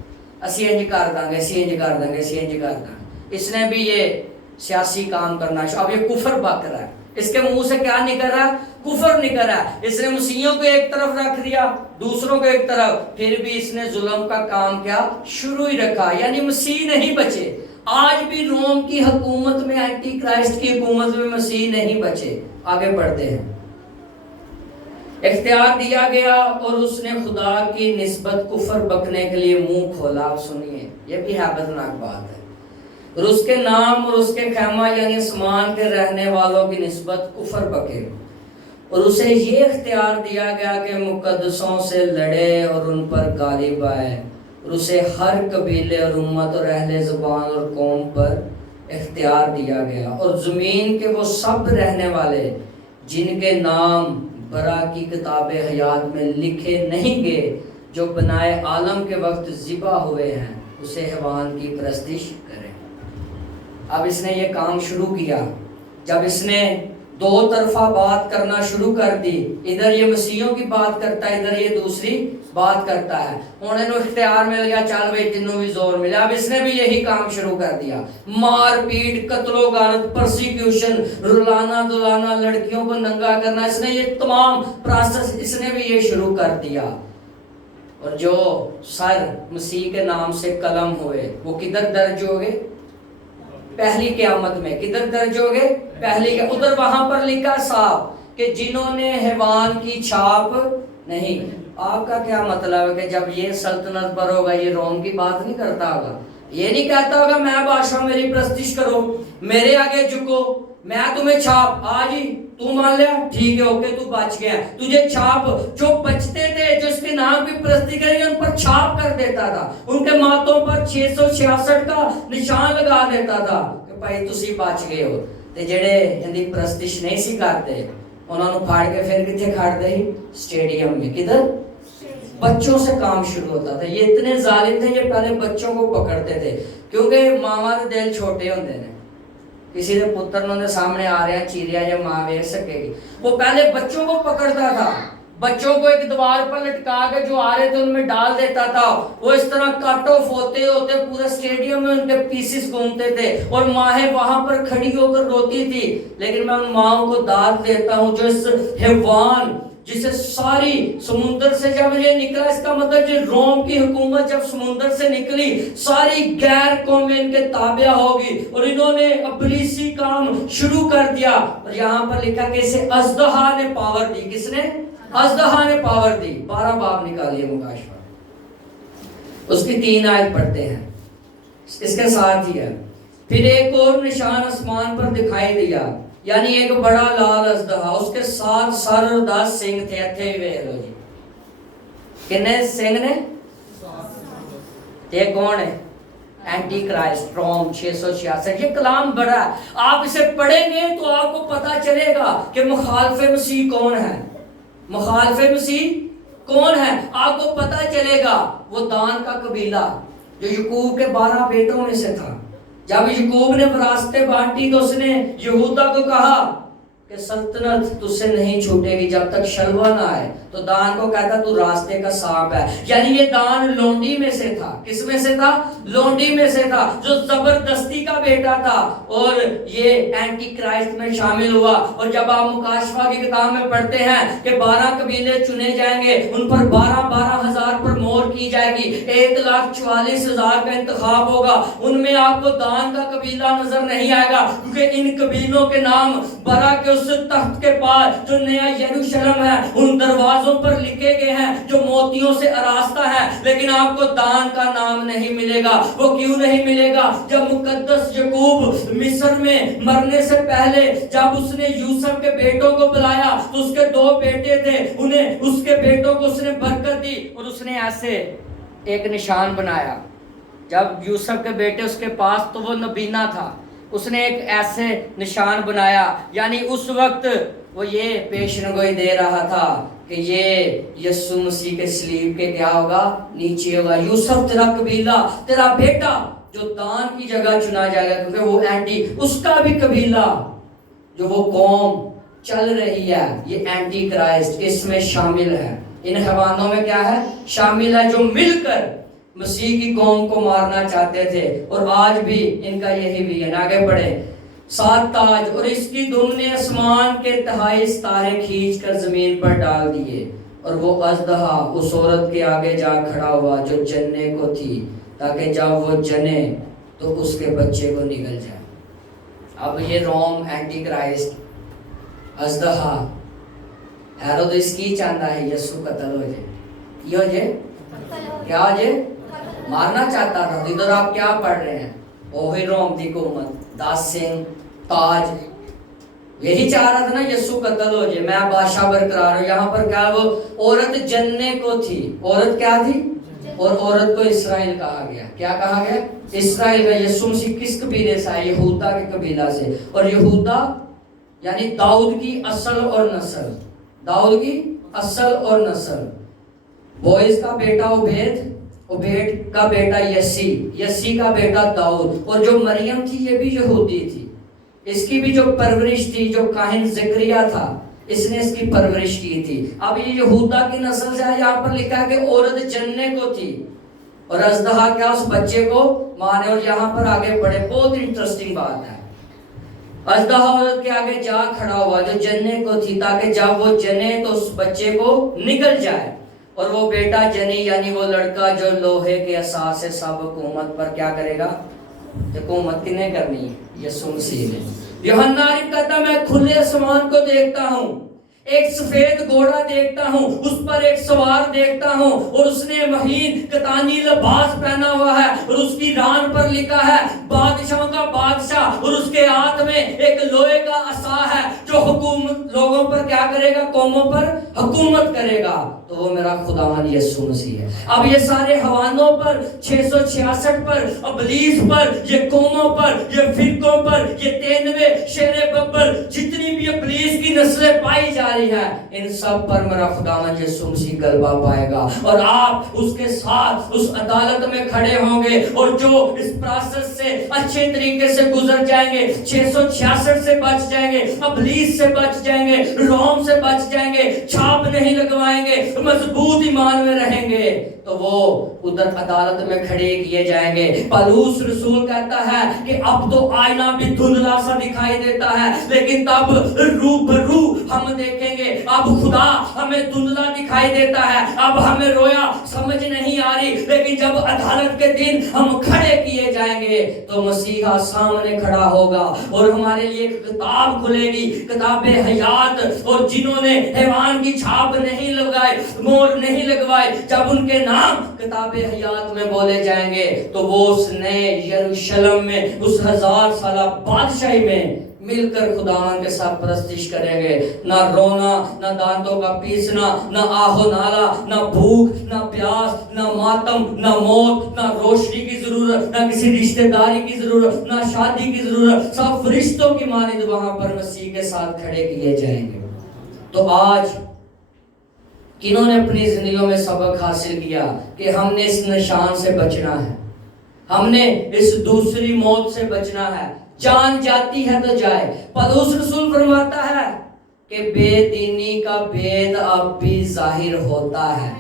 اسی انج کر دیں گے, اسی انج کر دیں گے, اسی انج کر دیں گے. اس نے بھی یہ سیاسی کام کرنا. اب یہ کفر بک رہا ہے, اس کے منہ سے کیا نکل رہا ہے؟ کفر نکل رہا ہے. اس نے مسیحیوں کو ایک طرف رکھ دیا, دوسروں کو ایک طرف, پھر بھی اس نے ظلم کا کام کیا شروع ہی رکھا. یعنی مسیح نہیں بچے. آج بھی روم کی حکومت میں, اینٹی کرائسٹ کی حکومت میں مسیح نہیں بچے. آگے بڑھتے ہیں. اختیار دیا گیا اور اس نے خدا کی نسبت کفر بکنے کے لیے منہ کھولا. سنیے, یہ بھی ہیبتناک بات ہے. اور اس کے نام اور اس کے خیمہ یعنی اسمان کے رہنے والوں کی نسبت کفر بکے. اور اسے یہ اختیار دیا گیا کہ مقدسوں سے لڑے اور ان پر غالب آئے. اور اسے ہر قبیلے اور امت اور اہل زبان اور قوم پر اختیار دیا گیا. اور زمین کے وہ سب رہنے والے جن کے نام برا کی کتاب حیات میں لکھے نہیں گئے, جو بنائے عالم کے وقت ذبح ہوئے ہیں, اسے حیوان کی پرستش کریں. اب اس نے یہ کام شروع کیا. جب اس نے دو طرفہ بات کرنا شروع کر دی, ادھر یہ مسیحیوں کی بات کرتا ہے, ادھر یہ دوسری بات کرتا ہے. انہیں نو اختیار مل گیا, چل بھائی تینوں بھی زور ملا. اب اس نے بھی یہی کام شروع کر دیا. مار پیٹ, قتل و غارت, پرسیکیوشن, رلانا دلانا, لڑکیوں کو ننگا کرنا, اس نے یہ تمام پروسیس اس نے بھی یہ شروع کر دیا. اور جو سر مسیح کے نام سے قلم ہوئے وہ کدھر درج ہو گئے؟ پہلی قیامت میں. کدھر درج ہو گئے؟ پہلی. ادھر وہاں پر لکھا صاحب کہ جنہوں نے حیوان کی چھاپ نہیں. آپ کا کیا مطلب ہے کہ جب یہ سلطنت پر ہوگا یہ روم کی بات نہیں کرتا ہوگا, یہ نہیں کہتا ہوگا میں بادشاہ میری پرستش کرو, میرے آگے جھکو, میں تمہیں چھاپ آج ہی تو مان لیا ٹھیک ہے اوکے تو بچ گیا, تجھے چھاپ. جو بچتے تھے جو اس کے نام کی پرستی کریں گے ان پر چھاپ کر دیتا تھا, ان کے ماتھوں پر 666 کا نشان لگا دیتا تھا کہ بھائی تسی بچ گئے ہو. تے جڑے ہندی پرستش نہیں سی کرتے انہوں نے پھاڑ کے پھر کتنے کھاڑتے ہی اسٹیڈیم میں. کدھر؟ بچوں سے کام شروع ہوتا تھا. یہ اتنے ظالم تھے, یہ پہلے بچوں کو پکڑتے تھے کیونکہ ماما دے دل چھوٹے ہوندے نے. کسی دے پتر نوں دے سامنے آ رہے ہیں چیریا یا ماں ویکھ سکے گی. وہ پہلے بچوں کو پکڑتا تھا, بچوں کو ایک دیوار پر لٹکا کے جو آ رہے تھے ان میں ڈال دیتا تھا. وہ اس طرح کٹ آف ہوتے ہوتے پورے اسٹیڈیم میں ان کے پیسز گھومتے تھے اور ماہیں وہاں پر کھڑی ہو کر روتی تھی. لیکن میں ان ماؤں کو داد دیتا ہوں جو اس حیوان جسے ساری سمندر سے جب یہ نکلا, اس کا مطلب کہ روم کی حکومت جب سمندر سے نکلی ساری غیر قومیں ان کے تابع ہوگی اور انہوں نے ابلیسی کام شروع کر دیا. اور یہاں پر لکھا کہ اسے اژدہا نے پاور دی. کس نے؟ اژدہا نے پاور دی. 12 باب نکالیے مکاشفہ, اس کی 3 آیت پڑھتے ہیں. اس کے ساتھ ہی ہے. پھر ایک اور نشان آسمان پر دکھائی دیا، یعنی ایک بڑا لال اژدہا، اس کے 7 سر اور 10 سینگ تھے. اتھے ویکھ لو جی کنے سینگ نے. یہ کون ہے؟ اینٹی کرائسٹ، روم 666. یہ کلام بڑا ہے، آپ اسے پڑھیں گے تو آپ کو پتا چلے گا کہ مخالف مسیح کون ہے. مخالف مسیح کون ہے آپ کو پتا چلے گا. وہ دان کا قبیلہ جو یعقوب کے 12 بیٹوں میں سے تھا. جب یعقوب نے وراثتیں بانٹی تو اس نے یہودا کو کہا کہ سلطنت تجھ سے نہیں چھوٹے گی جب تک شلوا نہ آئے. تو دان کو کہتا تو راستے کا سانپ ہے. یعنی یہ دان لونڈی میں سے تھا. کس میں سے تھا؟ لونڈی میں سے تھا، جو زبردستی کا بیٹا تھا، اور یہ اینٹی کرائسٹ میں شامل ہوا. اور جب آپ مکاشفہ کی کتاب میں پڑھتے ہیں کہ 12 قبیلے چنے جائیں گے، ان پر 12 ہزار پر مہر کی جائے گی، 1,44,000 کا انتخاب ہوگا. ان میں آپ کو دان کا قبیلہ نظر نہیں آئے گا، کیونکہ ان قبیلوں کے نام برا کے اس تخت کے پاس جو نیا یروشلم ہے ان دروازوں پر لکھے گئے ہیں جو موتیوں سے آراستہ ہے. لیکن آپ کو دان کا نام نہیں ملے گا. وہ کیوں نہیں ملے گا؟ جب مقدس یعقوب مصر میں مرنے سے پہلے جب اس نے یوسف کے بیٹوں کو بلایا تو اس کے 2 بیٹے تھے، انہیں اس کے بیٹوں کو اس نے برکت دی اور اس نے ایسے ایک نشان بنایا. جب یوسف کے بیٹے اس کے پاس تو وہ نبینا تھا، اس نے ایک ایسے نشان بنایا. یعنی اس وقت وہ یہ پیشنگوئی دے رہا تھا کہ یہ یسوع مسیح کے صلیب کے کیا ہوگا؟ نیچے ہوگا. یوسف تیرا قبیلہ، تیرا بیٹا جو دان کی جگہ چنا جائے گا، کیونکہ وہ اینٹی، اس کا بھی قبیلہ جو وہ قوم چل رہی ہے، یہ اینٹی کرائسٹ اس میں شامل ہے. ان حیوانوں میں کیا ہے؟ شامل ہے، جو مل کر مسیح کی قوم کو مارنا چاہتے تھے. اور آج بھی ان کا یہی بھی ہے. آگے بڑھے. 7 تاج، اور اس کی دم نے آسمان کے 23 ستارے کھینچ کر زمین پر ڈال دیے. اور وہ اژدہا اس عورت کے آگے جا کھڑا ہوا جو جننے کو تھی، تاکہ جب وہ جنے تو اس کے بچے کو نگل جائے. اب یہ روم اینٹی کرائسٹ اژدہا ہیرود اس کی چاہتا ہے یسوع قتل ہو جائے. یہ ہو جائے کیا ہو جائے؟ مارنا چاہتا تھا. ادھر آپ کیا پڑھ رہے ہیں؟ وہی روم کی حکومت، 10 سنگ، تاج، یہی چاہ رہا تھا نا یسوع قتل ہو جائے، میں بادشاہ برقرار ہوں. یہاں پر کیا وہ عورت جننے کو تھی. عورت کیا تھی؟ اور عورت کو اسرائیل کہا گیا. کیا کہا گیا؟ اسرائیل کا. یسوع مسیح کس قبیلے سے ہے؟ یہودا کے قبیلہ سے. اور یہودا یعنی داؤد کی اصل اور نسل. داؤد کی اصل اور نسل. بوئز کا بیٹا عبید، عبید کا بیٹا یسی، یسی کا بیٹا داؤد. اور جو مریم تھی یہ بھی یہودی تھی. اس کی بھی جو پرورش تھی، جو کاہن زکریا تھا اس نے اس کی پرورش کی تھی. اب یہ یہودا کی نسل سے ہے. یہاں پر لکھا ہے کہ عورت جننے کو تھی اور اژدہا کیا اس بچے کو مانے. اور یہاں پر آگے بڑھے، بہت انٹرسٹنگ بات ہے. اژدہا عورت کے آگے جا کھڑا ہوا جو جننے کو تھی، تاکہ جب وہ جنے تو اس بچے کو نگل جائے. اور وہ بیٹا جنی یعنی وہ لڑکا جو لوہے کے عصا سے سب حکومت پر کیا کرے گا؟ حکومت کنے کرنی ہے؟ یسوع مسیح نے. یوحنا کہتا میں کھلے آسمان کو دیکھتا ہوں، ایک سفید گھوڑا دیکھتا ہوں، اس پر ایک سوار دیکھتا ہوں، اور اس نے مہین کتانی لباس پہنا ہوا ہے، اور اس کی ران پر لکھا ہے بادشاہوں کا بادشاہ. اور اس کے ہاتھ میں ایک لوہے کا عصا ہے جو حکومت لوگوں پر کیا کرے گا؟ قوموں پر حکومت کرے گا. تو وہ میرا خداوند یسوع مسیح ہے. اب یہ سارے حوانوں پر، 666 پر، ابلیس پر، یہ قوموں پر، یہ فرقوں پر، یہ 93 شیر ببر، جتنی بھی ابلیس کی نسلیں پائی جا رہی ہے، ان سب پر میرا خداوند یسوع مسیح غلبہ پائے گا. اور آپ اس کے ساتھ اس عدالت میں کھڑے ہوں گے. اور جو اس پروسیس سے اچھے طریقے سے گزر جائیں گے، 666 سے بچ جائیں گے، ابلیس سے بچ جائیں گے، روم سے بچ جائیں گے، چھاپ نہیں لگوائیں گے، مضبوط ایمان میں رہیں گے، تو وہ ادھر عدالت میں کھڑے کیے جائیں گے. پالوس رسول کہتا ہے کہ اب تو آئینہ بھی دھندلا سا دکھائی دیتا ہے، لیکن تب روبرو ہم دیکھیں گے. اب خدا ہمیں دھندلا دکھائی دیتا ہے، اب ہمیں رویا سمجھ نہیں آ رہی، لیکن جب عدالت کے دن ہم کھڑے کیے جائیں گے تو مسیحا سامنے کھڑا ہوگا اور ہمارے لیے ایک کتاب کھلے گی، کتاب حیات. اور جنہوں نے حیوان کی چھاپ اب نہیں لگائے، مور نہیں لگوائے، جب ان کے نام کتاب حیات میں بولے جائیں گے تو وہ اس نئے یروشلم میں، اس 1000 سالہ بادشاہی میں مل کر خداوند کے ساتھ پرستش کریں گے۔ نہ رونا، نہ دانتوں کا پیسنا، نہ آہ و نالا، نہ بھوک، نہ پیاس، نہ ماتم، نہ موت، نہ روشنی کی ضرورت، نہ کسی رشتہ داری کی ضرورت، نہ شادی کی ضرورت، سب فرشتوں کی مانند وہاں پر مسیح کے ساتھ کھڑے کیے جائیں گے۔ تو آج کنہوں نے اپنی زندگیوں میں سبق حاصل کیا کہ ہم نے اس نشان سے بچنا ہے، ہم نے اس دوسری موت سے بچنا ہے۔ جان جاتی ہے تو جائے۔ پولس رسول فرماتا ہے کہ بے دینی کا بید اب بھی ظاہر ہوتا ہے۔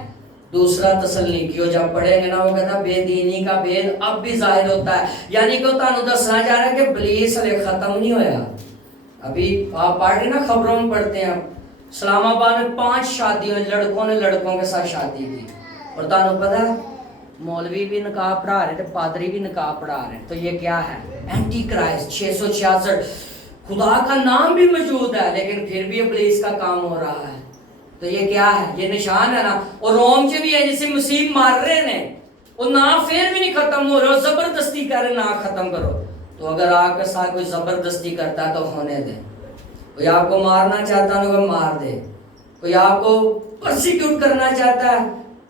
دوسرا تسلنیکیوں جب پڑھیں گے نا، وہ کہتا ہے بے دینی کا بید اب بھی ظاہر ہوتا ہے، یعنی کہ تانوں دسنا جا رہا ہے کہ ابلیس علیہ ختم نہیں ہویا۔ ابھی آپ پڑھ رہے نا، خبروں میں پڑھتے ہیں اسلام آباد میں 5 شادیوں، لڑکوں نے لڑکوں کے ساتھ شادی کی، اور تانوں پتہ ہے مولوی بھی نکاح پڑھا رہے تھے، پادری بھی نکاح پڑھا رہے ہیں۔ تو یہ کیا ہے؟ Anti Christ 666۔ خدا کا نام بھی موجود ہے لیکن پھر بھی ابلیس کا کام ہو رہا ہے۔ تو یہ کیا ہے؟ یہ نشان ہے نا۔ اور روم سے بھی ہے جسے مسیح مار رہے ہیں، وہ نام پھر بھی نہیں ختم ہو رہا، زبردستی کر رہے نام ختم کرو۔ تو اگر آپ کے ساتھ کوئی زبردستی کرتا ہے تو ہونے دیں۔ کوئی آپ کو مارنا چاہتا ہے تو مار دے، کوئی آپ کو پرسیکیوٹ کرنا چاہتا ہے،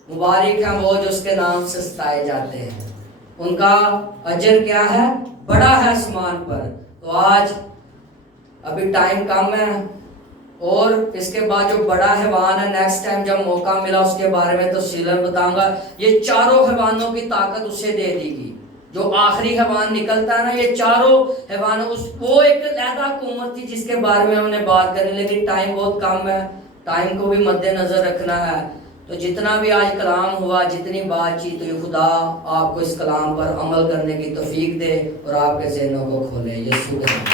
مبارک ہیں وہ جو اس کے نام سے ستائے جاتے ہیں، ان کا اجر کیا ہے؟ بڑا ہے آسمان پر۔ تو آج ابھی ٹائم کم ہے، اور اس کے بعد جو بڑا حیوان ہے نیکسٹ ٹائم جب موقع ملا اس کے بارے میں تفصیل بتاؤں گا۔ یہ چاروں حیوانوں کی طاقت اسے دے دی گی، جو آخری حیوان نکلتا ہے نا، یہ چاروں حیوانوں وہ ایک علیحدہ حکومت تھی جس کے بارے میں ہم نے بات کرنی، لیکن ٹائم بہت کم ہے، ٹائم کو بھی مد نظر رکھنا ہے۔ تو جتنا بھی آج کلام ہوا، جتنی بات چیت ہوئی، خدا آپ کو اس کلام پر عمل کرنے کی توفیق دے اور آپ کے ذہنوں کو کھولے۔ یسوع کے نام سے۔